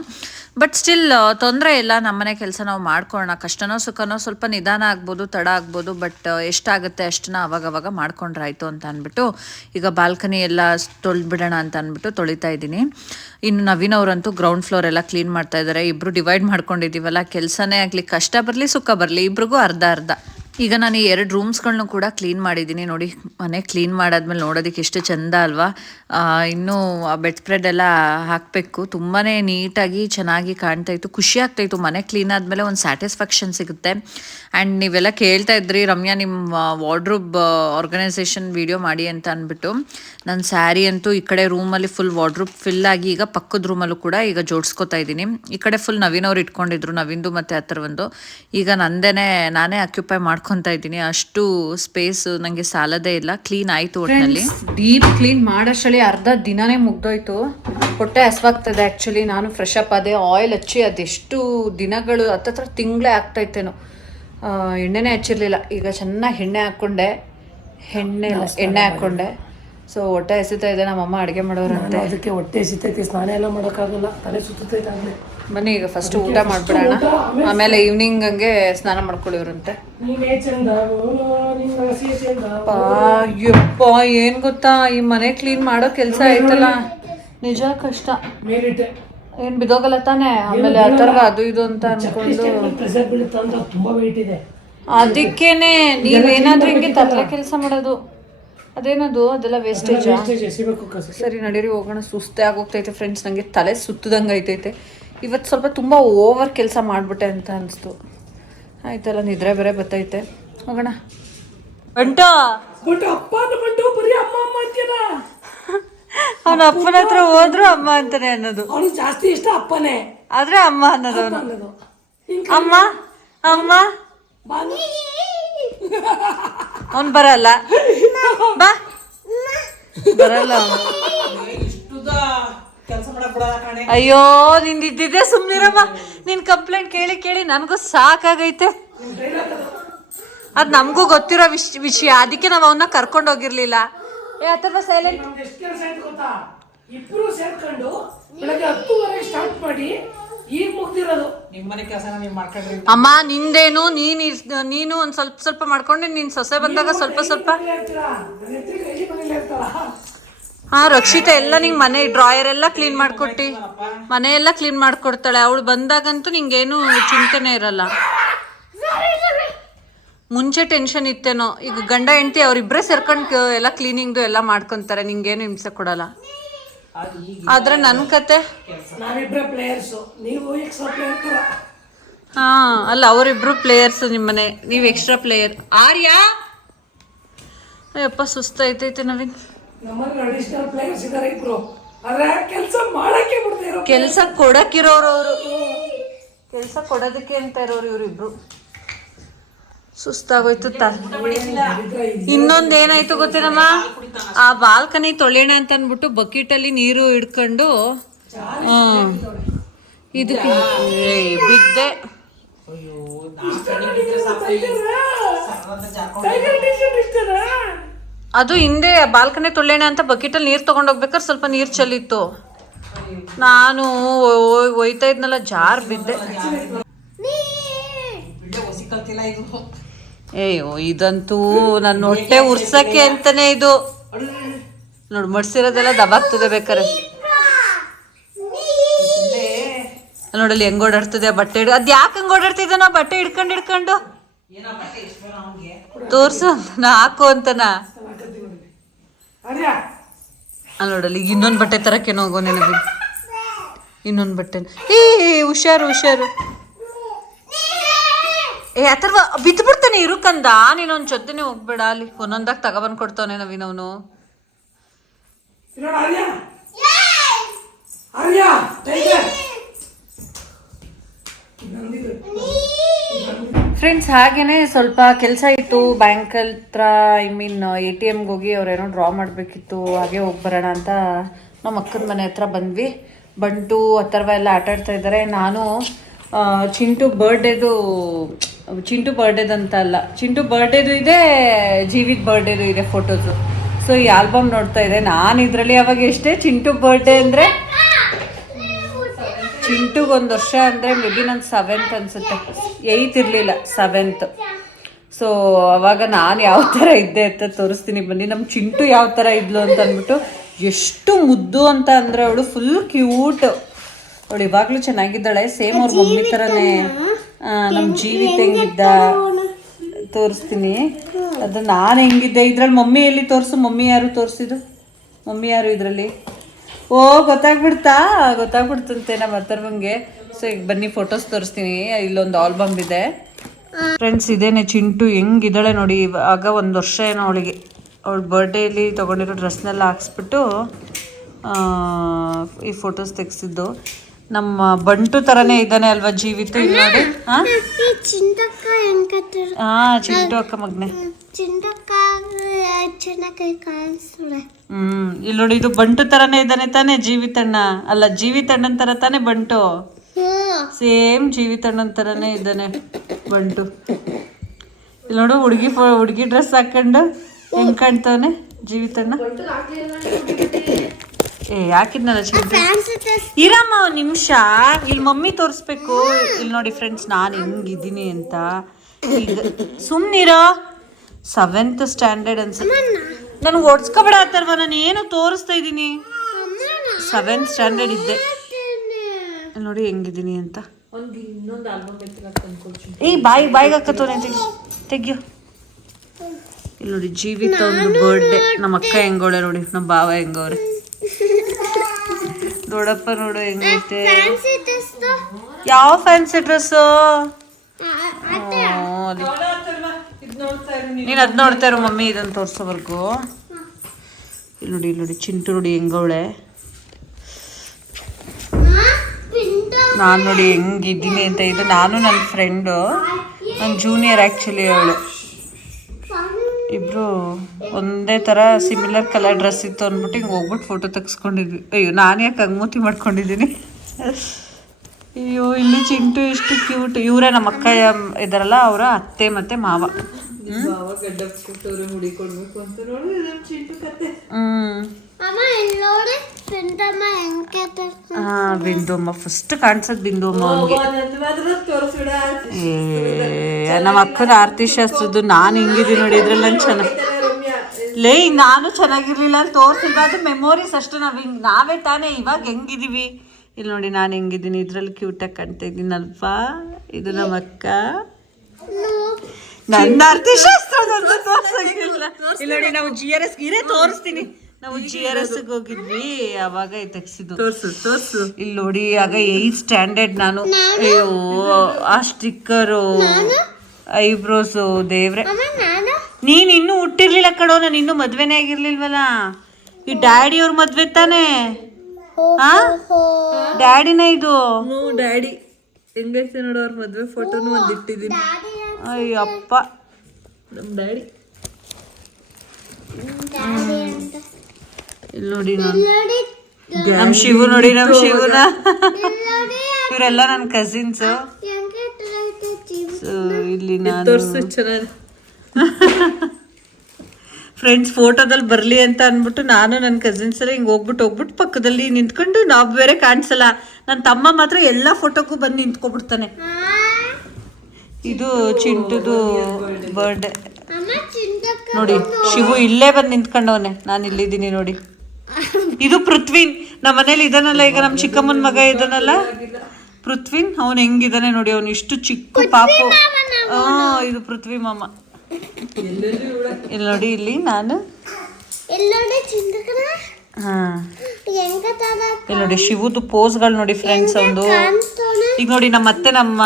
ಬಟ್ ಸ್ಟಿಲ್ ತೊಂದರೆ ಇಲ್ಲ, ನಮ್ಮನೆ ಕೆಲಸ ನಾವು ಮಾಡ್ಕೊಳ್ಳೋಣ. ಕಷ್ಟನೋ ಸುಖನೋ ಸ್ವಲ್ಪ ನಿಧಾನ ಆಗ್ಬೋದು, ತಡ ಆಗ್ಬೋದು, ಬಟ್ ಎಷ್ಟಾಗುತ್ತೆ ಅಷ್ಟನ್ನ ಅವಾಗವಾಗ ಮಾಡ್ಕೊಂಡ್ರಾಯ್ತು ಅಂತ ಅಂದ್ಬಿಟ್ಟು ಈಗ ಬಾಲ್ಕನಿ ಎಲ್ಲ ತೊಳೆದ್ಬಿಡೋಣ ಅಂತ ಅಂದ್ಬಿಟ್ಟು ತೊಳಿತಾ ಇದ್ದೀನಿ. ಇನ್ನು ನವೀನ್ ಅವರಂತೂ ಗ್ರೌಂಡ್ ಫ್ಲೋರ್ ಎಲ್ಲ ಕ್ಲೀನ್ ಮಾಡ್ತಾ ಇದ್ದಾರೆ. ಇಬ್ಬರು ಡಿವೈಡ್ ಮಾಡ್ಕೊಂಡಿದ್ದೀವಲ್ಲ, ಕೆಲಸನೇ ಆಗಲಿ, ಕಷ್ಟ ಬರಲಿ ಸುಖ ಬರಲಿ ಇಬ್ರಿಗೂ ಅರ್ಧ ಅರ್ಧ. ಈಗ ನಾನು ಈ 2 ರೂಮ್ಸ್ಗಳನ್ನೂ ಕೂಡ ಕ್ಲೀನ್ ಮಾಡಿದ್ದೀನಿ. ನೋಡಿ, ಮನೆ ಕ್ಲೀನ್ ಮಾಡಾದ್ಮೇಲೆ ನೋಡೋದಕ್ಕೆ ಎಷ್ಟು ಚೆಂದ ಅಲ್ವಾ. ಇನ್ನೂ ಬೆಡ್ ಸ್ಪ್ರೆಡ್ ಎಲ್ಲ ಹಾಕಬೇಕು. ತುಂಬಾ ನೀಟಾಗಿ ಚೆನ್ನಾಗಿ ಕಾಣ್ತಾ ಇತ್ತು, ಖುಷಿ ಆಗ್ತಾಯಿತ್ತು. ಮನೆ ಕ್ಲೀನ್ ಆದಮೇಲೆ ಒಂದು ಸ್ಯಾಟಿಸ್ಫ್ಯಾಕ್ಷನ್ ಸಿಗುತ್ತೆ. ಆ್ಯಂಡ್ ನೀವೆಲ್ಲ ಕೇಳ್ತಾ ಇದ್ರಿ, ರಮ್ಯಾ ನಿಮ್ಮ ವಾರ್ಡ್ರೋಬ್ ಆರ್ಗನೈಸೇಷನ್ ವಿಡಿಯೋ ಮಾಡಿ ಅಂತ ಅಂದ್ಬಿಟ್ಟು. ನನ್ನ ಸ್ಯಾರಿ ಅಂತೂ ಈ ಕಡೆ ರೂಮಲ್ಲಿ ಫುಲ್ ವಾರ್ಡ್ರೋಬ್ ಫಿಲ್ ಆಗಿ ಈಗ ಪಕ್ಕದ ರೂಮಲ್ಲೂ ಕೂಡ ಈಗ ಜೋಡಿಸ್ಕೊತಾ ಇದ್ದೀನಿ. ಈ ಕಡೆ ಫುಲ್ ನವೀನ್ ಅವ್ರು ಇಟ್ಕೊಂಡಿದ್ರು, ನವೀನ್ದು ಮತ್ತು ಹತ್ರವಂದು. ಈಗ ನಾನೇ ಆಕ್ಯುಪೈ ಮಾಡ್ಕೊತಾ ಇದ್ದೀನಿ. ಅಷ್ಟು ಸ್ಪೇಸ್ ನನಗೆ ಸಾಲದೇ ಇಲ್ಲ. ಕ್ಲೀನ್ ಆಯಿತು ಒಟ್ಟಿನಲ್ಲಿ. ಡೀಪ್ ಕ್ಲೀನ್ ಮಾಡೋಷ್ಟರಲ್ಲಿ ಅರ್ಧ ದಿನನೇ ಮುಗ್ದೋಯ್ತು. ಹೊಟ್ಟೆ ಹಸ್ವಾಗ್ತದೆ ಆ್ಯಕ್ಚುಲಿ. ನಾನು ಫ್ರೆಶ್ ಅಪ್ ಆದೆ, ಆಯಿಲ್ ಹಚ್ಚಿ ಅದೆಷ್ಟು ದಿನಗಳು ಹತ್ತತ್ರ ತಿಂಗಳೇ ಆಗ್ತಾಯಿತ್ತೇನೋ. ಎಣ್ಣೆನೇ ಹಚ್ಚಿರಲಿಲ್ಲ. ಈಗ ಚೆನ್ನಾಗಿ ಎಣ್ಣೆ ಹಾಕ್ಕೊಂಡೆ. ಎಣ್ಣೆ ಹಾಕ್ಕೊಂಡೆ. ಸೊ ಹೊಟ್ಟೆ ಎಸಿತಾ ಇದೆ. ನಮ್ಮಮ್ಮ ಅಡುಗೆ ಮಾಡೋರಂತೆ. ಅದಕ್ಕೆ ಹೊಟ್ಟೆ ಎಸಿತೈತಿ, ಸ್ನಾನ ಎಲ್ಲ ಮಾಡೋಕ್ಕಾಗಲ್ಲ, ತಲೆ ಸುತ್ತೈತೆ ಆಗಲೇ. ಬನ್ನಿ ಈಗ ಫಸ್ಟ್ ಊಟ ಮಾಡ್ಬಿಡೋಣ, ಆಮೇಲೆ ಈವ್ನಿಂಗ್ ಹಂಗೆ ಸ್ನಾನ ಮಾಡ್ಕೊಳ್ಳಿವ್ರಂತೆ. ಯಪ್ಪ, ಏನ್ ಗೊತ್ತಾ, ಈ ಮನೆ ಕ್ಲೀನ್ ಮಾಡೋ ಕೆಲಸ ಆಯ್ತಲ್ಲ ನಿಜ ಕಷ್ಟ. ಏನ್ ಬಿದೋಗಲ್ಲ ತಾನೆ, ಆಮೇಲೆ ಆ ಥರ ಅದು ಇದು ಅಂತ ಅನ್ಕೊಂಡು. ಅದಕ್ಕೇನೆ ನೀವೇನಾದ್ರೂ ಹಿಂಗೆ ತರಲೆ ಕೆಲಸ ಮಾಡೋದು. ಅದೇನದು, ಅದೆಲ್ಲ ವೇಸ್ಟೇಜಾ? ಸರಿ ನಡೀರಿ ಹೋಗೋಣ. ಸುಸ್ತೇ ಆಗೋಗ್ತೈತೆ ಫ್ರೆಂಡ್ಸ್, ನನಗೆ ತಲೆ ಸುತ್ತದಂಗೆ ಐತೈತೆ. ಇವತ್ತು ಸ್ವಲ್ಪ ತುಂಬ ಓವರ್ ಕೆಲಸ ಮಾಡಿಬಿಟ್ಟೆ ಅಂತ ಅನಿಸ್ತು. ಆಯ್ತಲ್ಲ, ನಿದ್ರೆ ಬೇರೆ ಬರ್ತೈತೆ. ಹೋಗೋಣ. ಅವನ ಅಪ್ಪನ ಹತ್ರ ಹೋದ್ರು ಅಮ್ಮ ಅಂತಾನೆ ಅನ್ನೋದು. ಜಾಸ್ತಿ ಇಷ್ಟ ಅಪ್ಪನೇ, ಆದ್ರೆ ಅಮ್ಮ ಅನ್ನೋದು ಅವನು. ಅಮ್ಮ ಅಮ್ಮ ಅವನ್ ಬರಲ್ಲ, ಬಾ ಬರಲ್ಲ ಅವನು. ಅಯ್ಯೋ, ನಿಂದಿದ್ದಿದ್ದೆ ಸುಮ್ನಿರಮ್ಮ. ನಿನ್ ಕಂಪ್ಲೇಂಟ್ ಕೇಳಿ ಕೇಳಿ ನನಗೂ ಸಾಕಾಗೈತೆ. ಅದ್ ನಮಗೂ ಗೊತ್ತಿರೋ ವಿಷಯ, ಅದಕ್ಕೆ ನಾವು ಅವನ್ನ ಕರ್ಕೊಂಡು ಹೋಗಿರ್ಲಿಲ್ಲ. ಅಥವಾ ಸೈಲೆಂಟ್. ಇಬ್ರು ಸೇರ್ಕೊಂಡು ಬೆಳಗ್ಗೆ 10:30 ಸ್ಟಾರ್ಟ್ ಮಾಡಿ ಈಗ ಮುಗ್ದಿರೋದು. ನಿಮ್ಮನೆ ಕೆಲಸನ ನೀವು ಮಾಡ್ಕೊಂಡ್ರಿ ಅಮ್ಮ. ನಿಂದೇನು, ನೀನು ಒಂದ್ ಸ್ವಲ್ಪ ಮಾಡ್ಕೊಂಡೆ. ನೀನ್ ಸೊಸೆ ಬಂದಾಗ ಸ್ವಲ್ಪ. ಹಾ, ರಕ್ಷಿತಾ ಎಲ್ಲ ನಿಂಗೆ ಮನೆ ಡ್ರಾಯರ್ ಎಲ್ಲ ಕ್ಲೀನ್ ಮಾಡ್ಕೊಟ್ಟಿ, ಮನೆ ಎಲ್ಲ ಕ್ಲೀನ್ ಮಾಡ್ಕೊಡ್ತಾಳೆ. ಅವಳು ಬಂದಾಗಂತೂ ನಿಂಗೇನು ಚಿಂತೆನೇ ಇರಲ್ಲ. ಮುಂಚೆ ಟೆನ್ಷನ್ ಇತ್ತೇನೋ, ಈಗ ಗಂಡ ಹೆಂಡತಿ ಅವರಿಬ್ಬರೇ ಸೇರ್ಕೊಂಡು ಎಲ್ಲ ಕ್ಲೀನಿಂಗ್ದು ಎಲ್ಲ ಮಾಡ್ಕೊತಾರೆ, ನಿಂಗೇನು ಹಿಂಸೆ ಕೊಡಲ್ಲ. ಆದ್ರೆ ನನ್ನ ಕತೆ, ಹಾ ಅಲ್ಲ, ಅವರಿಬ್ರು ಪ್ಲೇಯರ್ಸ್ ನಿಮ್ಮನೆ, ನೀವು ಎಕ್ಸ್ಟ್ರಾ ಪ್ಲೇಯರ್. ಆರ್ಯ ಅಯ್ಯಪ್ಪ ಸುಸ್ತೈತೈತೆ ನವೀನ್. ಕೆಲಸ ಕೊಡಕ್ಕಿರೋರು ಅವರು, ಕೆಲಸ ಕೊಡೋದಕ್ಕೆ ಅಂತ ಇರೋರು ಇವರಿಬ್ರು. ಸುಸ್ತಾಗೋಯ್ತು. ಇನ್ನೊಂದು ಏನಾಯ್ತು ಗೊತ್ತೇನಮ್ಮ, ಆ ಬಾಲ್ಕನಿ ತೊಳೆಯೋಣ ಅಂತ ಅಂದ್ಬಿಟ್ಟು ಬಕೆಟಲ್ಲಿ ನೀರು ಹಿಡ್ಕೊಂಡು ಇದಕ್ಕೆ ಬಿದ್ದೆ. ಅದು ಹಿಂದೆ ಬಾಲ್ಕನಿ ತೊಳೆಯೋಣ ಅಂತ ಬಕೆಟಲ್ಲಿ ನೀರು ತೊಗೊಂಡೋಗ್ಬೇಕಾದ್ರೆ ಸ್ವಲ್ಪ ನೀರು ಚೆಲ್ಲಿತ್ತು. ನಾನು ಒಯ್ತಾ ಇದ್ನಲ್ಲ, ಜಾರ್ ಬಿದ್ದೆ. ಅಯ್ಯೋ, ಇದಂತೂ ನನ್ನ ಹೊಟ್ಟೆ ಉರ್ಸಕ್ಕೆ ಅಂತಾನೆ ಇದು. ನೋಡು, ಮಡ್ಸಿರೋದೆಲ್ಲ ದಬಾಗ್ತದೆ ಬೇಕಾರೆ. ನೋಡಲ್ಲಿ ಹೆಂಗ್ ಓಡಾಡ್ತದೆ ಬಟ್ಟೆ ಅದ್ ಯಾಕೆ ಹಂಗ್ ಓಡಾಡ್ತಿದ್ದಾನ ಬಟ್ಟೆ ಹಿಡ್ಕೊಂಡು ತೋರ್ಸು, ನಾ ಹಾಕು ಅಂತನಾ. ನೋಡಲ್ಲಿ ಇನ್ನೊಂದು ಬಟ್ಟೆ ತರಕ್ಕೇನೋ ಹೋಗೋ ನೆನಪು. ಇನ್ನೊಂದು ಬಟ್ಟೆ. ಹುಷಾರು. ಅಥರ್ವ ಬಿದ್ದುಬಿಡ್ತಾನೆ. ಇರು ಕಂದ, ನೀನೊಂದು ಜೊತೆನೆ ಹೋಗ್ಬೇಡ. ಅಲ್ಲಿ ಒಂದೊಂದಾಗ ತಗೊಬಂದು ಕೊಡ್ತಾನೆ ನವೀನವನು. ಫ್ರೆಂಡ್ಸ್, ಹಾಗೇನೆ ಸ್ವಲ್ಪ ಕೆಲಸ ಇತ್ತು ಬ್ಯಾಂಕ್ ಹತ್ರ. ATMಗೆ ಹೋಗಿ ಅವ್ರೇನೋ ಡ್ರಾ ಮಾಡಬೇಕಿತ್ತು. ಹಾಗೆ ಹೋಗಿ ಬರೋಣ ಅಂತ ನಮ್ಮ ಅಕ್ಕನ ಮನೆ ಹತ್ರ ಬಂದ್ವಿ. ಬಂಟು ಅಥರ್ವ ಎಲ್ಲ ಆಟಾಡ್ತಾ ಇದ್ದಾರೆ. ನಾನು ಚಿಂಟು ಬರ್ಡೇದಂತ ಅಲ್ಲ, ಚಿಂಟು ಬರ್ಡೇದು ಇದೆ, ಜೀವಿತ್ ಬರ್ಡೇದು ಇದೆ ಫೋಟೋಸು. ಸೊ ಈ ಆಲ್ಬಮ್ ನೋಡ್ತಾ ಇದೆ ನಾನು. ಇದರಲ್ಲಿ ಅವಾಗ ಎಷ್ಟೇ ಚಿಂಟು ಬರ್ಡೇ ಅಂದರೆ ಚಿಂಟುಗೊಂದು ವರ್ಷ ಅಂದರೆ ಮೇ ಬಿ ನಾನು 7th ಅನಿಸುತ್ತೆ, 8th ಇರಲಿಲ್ಲ 7th. ಸೊ ಅವಾಗ ನಾನು ಯಾವ ಥರ ಇದ್ದೆ ಅಂತ ತೋರಿಸ್ತೀನಿ ಬನ್ನಿ. ನಮ್ಮ ಚಿಂಟು ಯಾವ ಥರ ಇದ್ಲು ಅಂತ ಅಂದ್ಬಿಟ್ಟು, ಎಷ್ಟು ಮುದ್ದು ಅಂತ ಅಂದರೆ ಅವಳು ಫುಲ್ ಕ್ಯೂಟ್. ಅವಳು ಇವಾಗಲೂ ಚೆನ್ನಾಗಿದ್ದಾಳೆ, ಸೇಮ್ ಅವ್ರ ಮಮ್ಮಿ ಥರನೇ. ನಮ್ಮ ಜೀವಿತ ಹೆಂಗಿದ್ದ ತೋರಿಸ್ತೀನಿ. ಅದು ನಾನು ಹೆಂಗಿದ್ದೆ ಇದ್ರಲ್ಲಿ. ಮಮ್ಮಿ ಎಲ್ಲಿ ತೋರಿಸು, ಮಮ್ಮಿ ಯಾರು ತೋರಿಸಿದ್ದು, ಮಮ್ಮಿ ಯಾರು ಇದರಲ್ಲಿ? ಓ ಗೊತ್ತಾಗ್ಬಿಡ್ತಂತೆ ನಮ್ಮ ಅತ್ತರ್ವಂಗೆ. ಸೊ ಈಗ ಬನ್ನಿ ಫೋಟೋಸ್ ತೋರಿಸ್ತೀನಿ. ಇಲ್ಲೊಂದು ಆಲ್ಬಮ್ ಇದೆ ಫ್ರೆಂಡ್ಸ್. ಇದೇನೆ ಚಿಂಟು ಹೆಂಗಿದ್ದಾಳೆ ನೋಡಿ. ಆಗ 1 ವರ್ಷ ಏನೋ ಅವಳಿಗೆ. ಅವಳ ಬರ್ಡೇಲಿ ತೊಗೊಂಡಿರೋ ಡ್ರೆಸ್ನೆಲ್ಲ ಹಾಕ್ಸ್ಬಿಟ್ಟು ಈ ಫೋಟೋಸ್ ತೆಗೆಸಿದ್ದು. ನಮ್ಮ ಬಂಟು ಥರನೇ ಇದ್ದಾನೆ ಅಲ್ವಾ ಜೀವಿತ? ಇಲ್ಲಿ ನೋಡಿ. ಹಾಂ ಚಿಂಟು ಅಕ್ಕ ಮಗನೆ. ಇಲ್ಲಿ ನೋಡಿ, ಇದು ಬಂಟು ಥರನೇ ಇದ್ದಾನೆ ತಾನೇ ಜೀವಿತಣ್ಣ? ಅಲ್ಲ, ಜೀವಿತಣ್ಣನ ಥರ ತಾನೇ ಬಂಟು? ಸೇಮ್ ಜೀವಿತಣ್ಣನ ಥರನೇ ಇದ್ದಾನೆ ಬಂಟು. ಇಲ್ಲಿ ನೋಡು, ಹುಡುಗಿ ಡ್ರೆಸ್ ಹಾಕೊಂಡು ಹೆಂಗ್ ಕಾಣ್ತಾವನೆ ಜೀವಿತಣ್ಣ. ಯಾಕಿದ್ನಲ್ಲ ಚಿಂಟು. ಇರಮ್ಮ ಒಂದು ನಿಮಿಷ, ಇಲ್ಲಿ ಮಮ್ಮಿ ತೋರಿಸ್ಬೇಕು. ಇಲ್ಲಿ ನೋಡಿ ಫ್ರೆಂಡ್ಸ್, ನಾನು ಹೆಂಗಿದ್ದೀನಿ ಅಂತ. ಈಗ ಸುಮ್ಮನಿರೋ. 7th ಸ್ಟ್ಯಾಂಡರ್ಡ್ ಅನ್ಸುತ್ತೆ. ನನಗೆ ಓಡಿಸ್ಕೊಬೇಡ ಆತರ್ವ, ನಾನು ಏನು ತೋರಿಸ್ತಾ ಇದ್ದೀನಿ. 7th ಸ್ಟ್ಯಾಂಡರ್ಡ್ ಇದ್ದೆ. ನೋಡಿ ಹೆಂಗಿದ್ದೀನಿ ಅಂತ. ಬಾಯಿಗೆ ಹಾಕತ್ತೋನೆ, ತೆಗಿಯೋ. ಇಲ್ಲಿ ನೋಡಿ ಜೀವಿತ ಒಂದು ಬರ್ಡೇ. ನಮ್ಮ ಅಕ್ಕ ಹೆಂಗೋಳೆ ನೋಡಿ, ನಮ್ಮ ಭಾವ ಹೆಂಗವ್ರೆ. ದೊಡ್ಡಪ್ಪ ನೋಡು ಹೆಂಗೈತೆ. ಯಾವ ಫ್ಯಾನ್ಸಿ ಡ್ರೆಸ್ಸು? ನೀನು ಅದು ನೋಡ್ತಾ ಇರೋ ಮಮ್ಮಿ, ಇದನ್ನು ತೋರಿಸೋವರೆಗೂ. ಇಲ್ಲಿ ನೋಡಿ ಚಿಂಟು ನೋಡಿ ಹೆಂಗವಳೆ. ನಾನು ನೋಡಿ ಹೆಂಗಿದ್ದೀನಿ ಅಂತ. ಇದು ನಾನು ನನ್ನ ಫ್ರೆಂಡು, ನನ್ನ ಜೂನಿಯರ್ ಆ್ಯಕ್ಚುಲಿ ಅವಳು. ಇಬ್ಬರು ಒಂದೇ ಥರ ಸಿಮಿಲರ್ ಕಲರ್ ಡ್ರೆಸ್ ಇತ್ತು ಅಂದ್ಬಿಟ್ಟು ಹಿಂಗೆ ಹೋಗ್ಬಿಟ್ಟು ಫೋಟೋ ತೆಗೆಸ್ಕೊಂಡಿದ್ವಿ. ಅಯ್ಯೋ, ನಾನು ಯಾಕೆ ಹಂಗೆ ಮಾಡ್ಕೊಂಡಿದ್ದೀನಿ. ಅಯ್ಯೋ, ಇಲ್ಲಿ ಚಿಂಟು ಎಷ್ಟು ಕ್ಯೂಟ್. ಇವರೇ ನಮ್ಮ ಅಕ್ಕ ಇದಾರಲ್ಲ, ಅವರ ಅತ್ತೆ ಮತ್ತು ಮಾವ. ಬಿಂದುಮ್ಮ ಫಸ್ಟ್ ಕಾಣಿಸೋದು. ಬಿಂದುಮ್ಮ ಅವನಿಗೆ ನಮ್ಮ ಅಕ್ಕನ ಆರತಿ ಶಾಸ್ತ್ರದ್ದು. ನಾನು ಹಿಂಗಿದ್ದೀನಿ ನೋಡಿ ಇದ್ರಲ್ಲಿ. ನಾನು ಚೆನ್ನಾಗಿ ಲೇ, ನಾನು ಚೆನ್ನಾಗಿರ್ಲಿಲ್ಲ ಅಂತ ತೋರಿಸಿಲ್ಲ. ಅದು ಮೆಮೊರೀಸ್ ಅಷ್ಟೇ. ನಾವೇ ತಾನೇ ಇವಾಗ ಹೆಂಗಿದೀವಿ. ಇಲ್ಲಿ ನೋಡಿ ನಾನು ಹೆಂಗಿದ್ದೀನಿ ಇದ್ರಲ್ಲಿ. ಕ್ಯೂಟಾಗಿ ಕಾಣ್ತಾ ಇದ್ದೀನಲ್ವಾ? ಇದು ನಮ್ಮ ಅಕ್ಕ. ನನ್ನ ಆರತಿ ಶಾಸ್ತ್ರದಂತೂ ತೋರ್ಸಂಗಿಲ್ಲ. ಇಲ್ಲಿ ನೋಡಿ, ನಾವು GRS ಇರೇ ತೋರಿಸ್ತೀನಿ. ನಾವು GRS ಹೋಗಿದ್ವಿ, ಅವಾಗ ತೆಗ್ಸಿದ್ದು. ತೋರ್ಸು. ಇಲ್ಲಿ ನೋಡಿ, ಆಗ 8th ಸ್ಟ್ಯಾಂಡರ್ಡ್ ನಾನು. ಅಯ್ಯೋ, ಆ ಸ್ಟಿಕ್ಕರು, ಐಬ್ರೋಸು, ದೇವ್ರೆ. ನೀನ್ ಇನ್ನೂ ಹುಟ್ಟಿರ್ಲಿಲ್ಲ ಕಣೋ. ನಾನು ಇನ್ನೂ ಮದ್ವೆನೇ ಆಗಿರ್ಲಿಲ್ವಲ್ಲ. ಈ ಡ್ಯಾಡಿ ಅವ್ರ ಮದ್ವೆ ತಾನೇ? ಡ್ಯಾಡಿನ ಇದು? ಡ್ಯಾಡಿ ಹೆಂಗೈತೆ ನೋಡು. ಅವ್ರ ಮದ್ವೆ ಫೋಟೋನು ಒಂದು ಇಟ್ಟಿದ್ದೀನಿ. ಅಯ್ಯಪ್ಪ, ನಮ್ಮ ಡ್ಯಾಡಿ. ಇಲ್ಲಿ ನೋಡಿ, ನಮ್ಮ ಶಿವು ನೋಡಿ, ನಮ್ಮ ಶಿವುನ. ಇವರೆಲ್ಲ ನನ್ನ ಕಸಿನ್ಸು. ಇಲ್ಲಿ ಫ್ರೆಂಡ್ಸ್ ಫೋಟೋದಲ್ಲಿ ಬರಲಿ ಅಂತ ಅಂದ್ಬಿಟ್ಟು ನಾನು ನನ್ನ ಕಸಿನ್ಸ್ ಎಲ್ಲ ಹಿಂಗೆ ಹೋಗ್ಬಿಟ್ಟು ಪಕ್ಕದಲ್ಲಿ ನಿಂತ್ಕೊಂಡು, ನಾವು ಬೇರೆ ಕಾಣಿಸಲ್ಲ. ನನ್ನ ತಮ್ಮ ಮಾತ್ರ ಎಲ್ಲ ಫೋಟೋಕ್ಕೂ ಬಂದು ನಿಂತ್ಕೊಬಿಡ್ತಾನೆ. ಇದು ಚಿಂಟುದು ಬರ್ಡೇ ನೋಡಿ. ಶಿವು ಇಲ್ಲೇ ಬಂದು ನಿಂತ್ಕೊಂಡವನೆ, ನಾನು ಇಲ್ಲಿದ್ದೀನಿ ನೋಡಿ. ಇದು ಪೃಥ್ವಿನ್, ನಮ್ಮ ಮನೇಲಿ ಇದನ್ನಲ್ಲ. ಈಗ ನಮ್ಮ ಚಿಕ್ಕಮ್ಮನ ಮಗ ಇದನ್ನಲ್ಲ ಪೃಥ್ವಿನ್. ಅವನು ಹೆಂಗಿದ್ದಾನೆ ನೋಡಿ. ಅವನು ಇಷ್ಟು ಚಿಕ್ಕ ಪಾಪು. ಇದು ಪೃಥ್ವಿ ಮಾಮ. ಇಲ್ಲಿ ನೋಡಿ, ಇಲ್ಲಿ ನಾನು. ಇಲ್ಲಿ ನೋಡಿ ಶಿವುದು ಪೋಸ್ಗಳು ನೋಡಿ ಫ್ರೆಂಡ್ಸ್. ಒಂದು ಈಗ ನೋಡಿ, ನಮ್ಮ ಅತ್ತೆ ನಮ್ಮ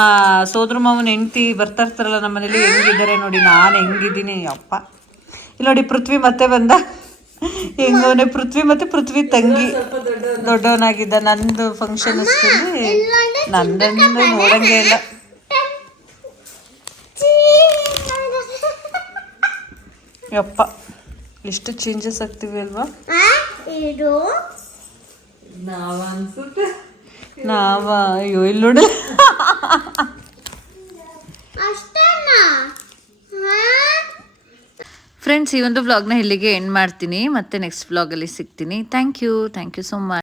ಸೋದರ ಮಾವನ ಹೆಂಡತಿ ಬರ್ತಾ ಇರ್ತಾರಲ್ಲ ನಮ್ಮ ಮನೇಲಿ, ಹೆಂಗಿದ್ದಾರೆ ನೋಡಿ. ನಾನು ಹೆಂಗಿದ್ದೀನಿ ಅಪ್ಪ. ಇಲ್ಲಿ ನೋಡಿ ಪೃಥ್ವಿ ಮತ್ತೆ ಬಂದ. ಹೆಂಗವನೆ ಪೃಥ್ವಿ. ಮತ್ತೆ ಪೃಥ್ವಿ ತಂಗಿ ದೊಡ್ಡವನಾಗಿದ್ದ. ನಂದು ಫಂಕ್ಷನ್ ಅಷ್ಟಲ್ಲಿ ನಂದನ್ನು ನೋಡಂಗೆ ಇಲ್ಲ. ಯಪ್ಪ, ಎಷ್ಟು ಚೇಂಜಸ್ ಆಗ್ತೀವಿ ಅಲ್ವಾ ನಾವ. ಅಯ್ಯೋ, ಇಲ್ಲಿ ನೋಡಿ. ಫ್ರೆಂಡ್ಸ್, ಈ ಒಂದು ವ್ಲಾಗ್ನ ಇಲ್ಲಿಗೆ ಎಂಡ್ ಮಾಡ್ತೀನಿ. ಮತ್ತೆ ನೆಕ್ಸ್ಟ್ ವ್ಲಾಗಲ್ಲಿ ಸಿಗ್ತೀನಿ. Thank you so much.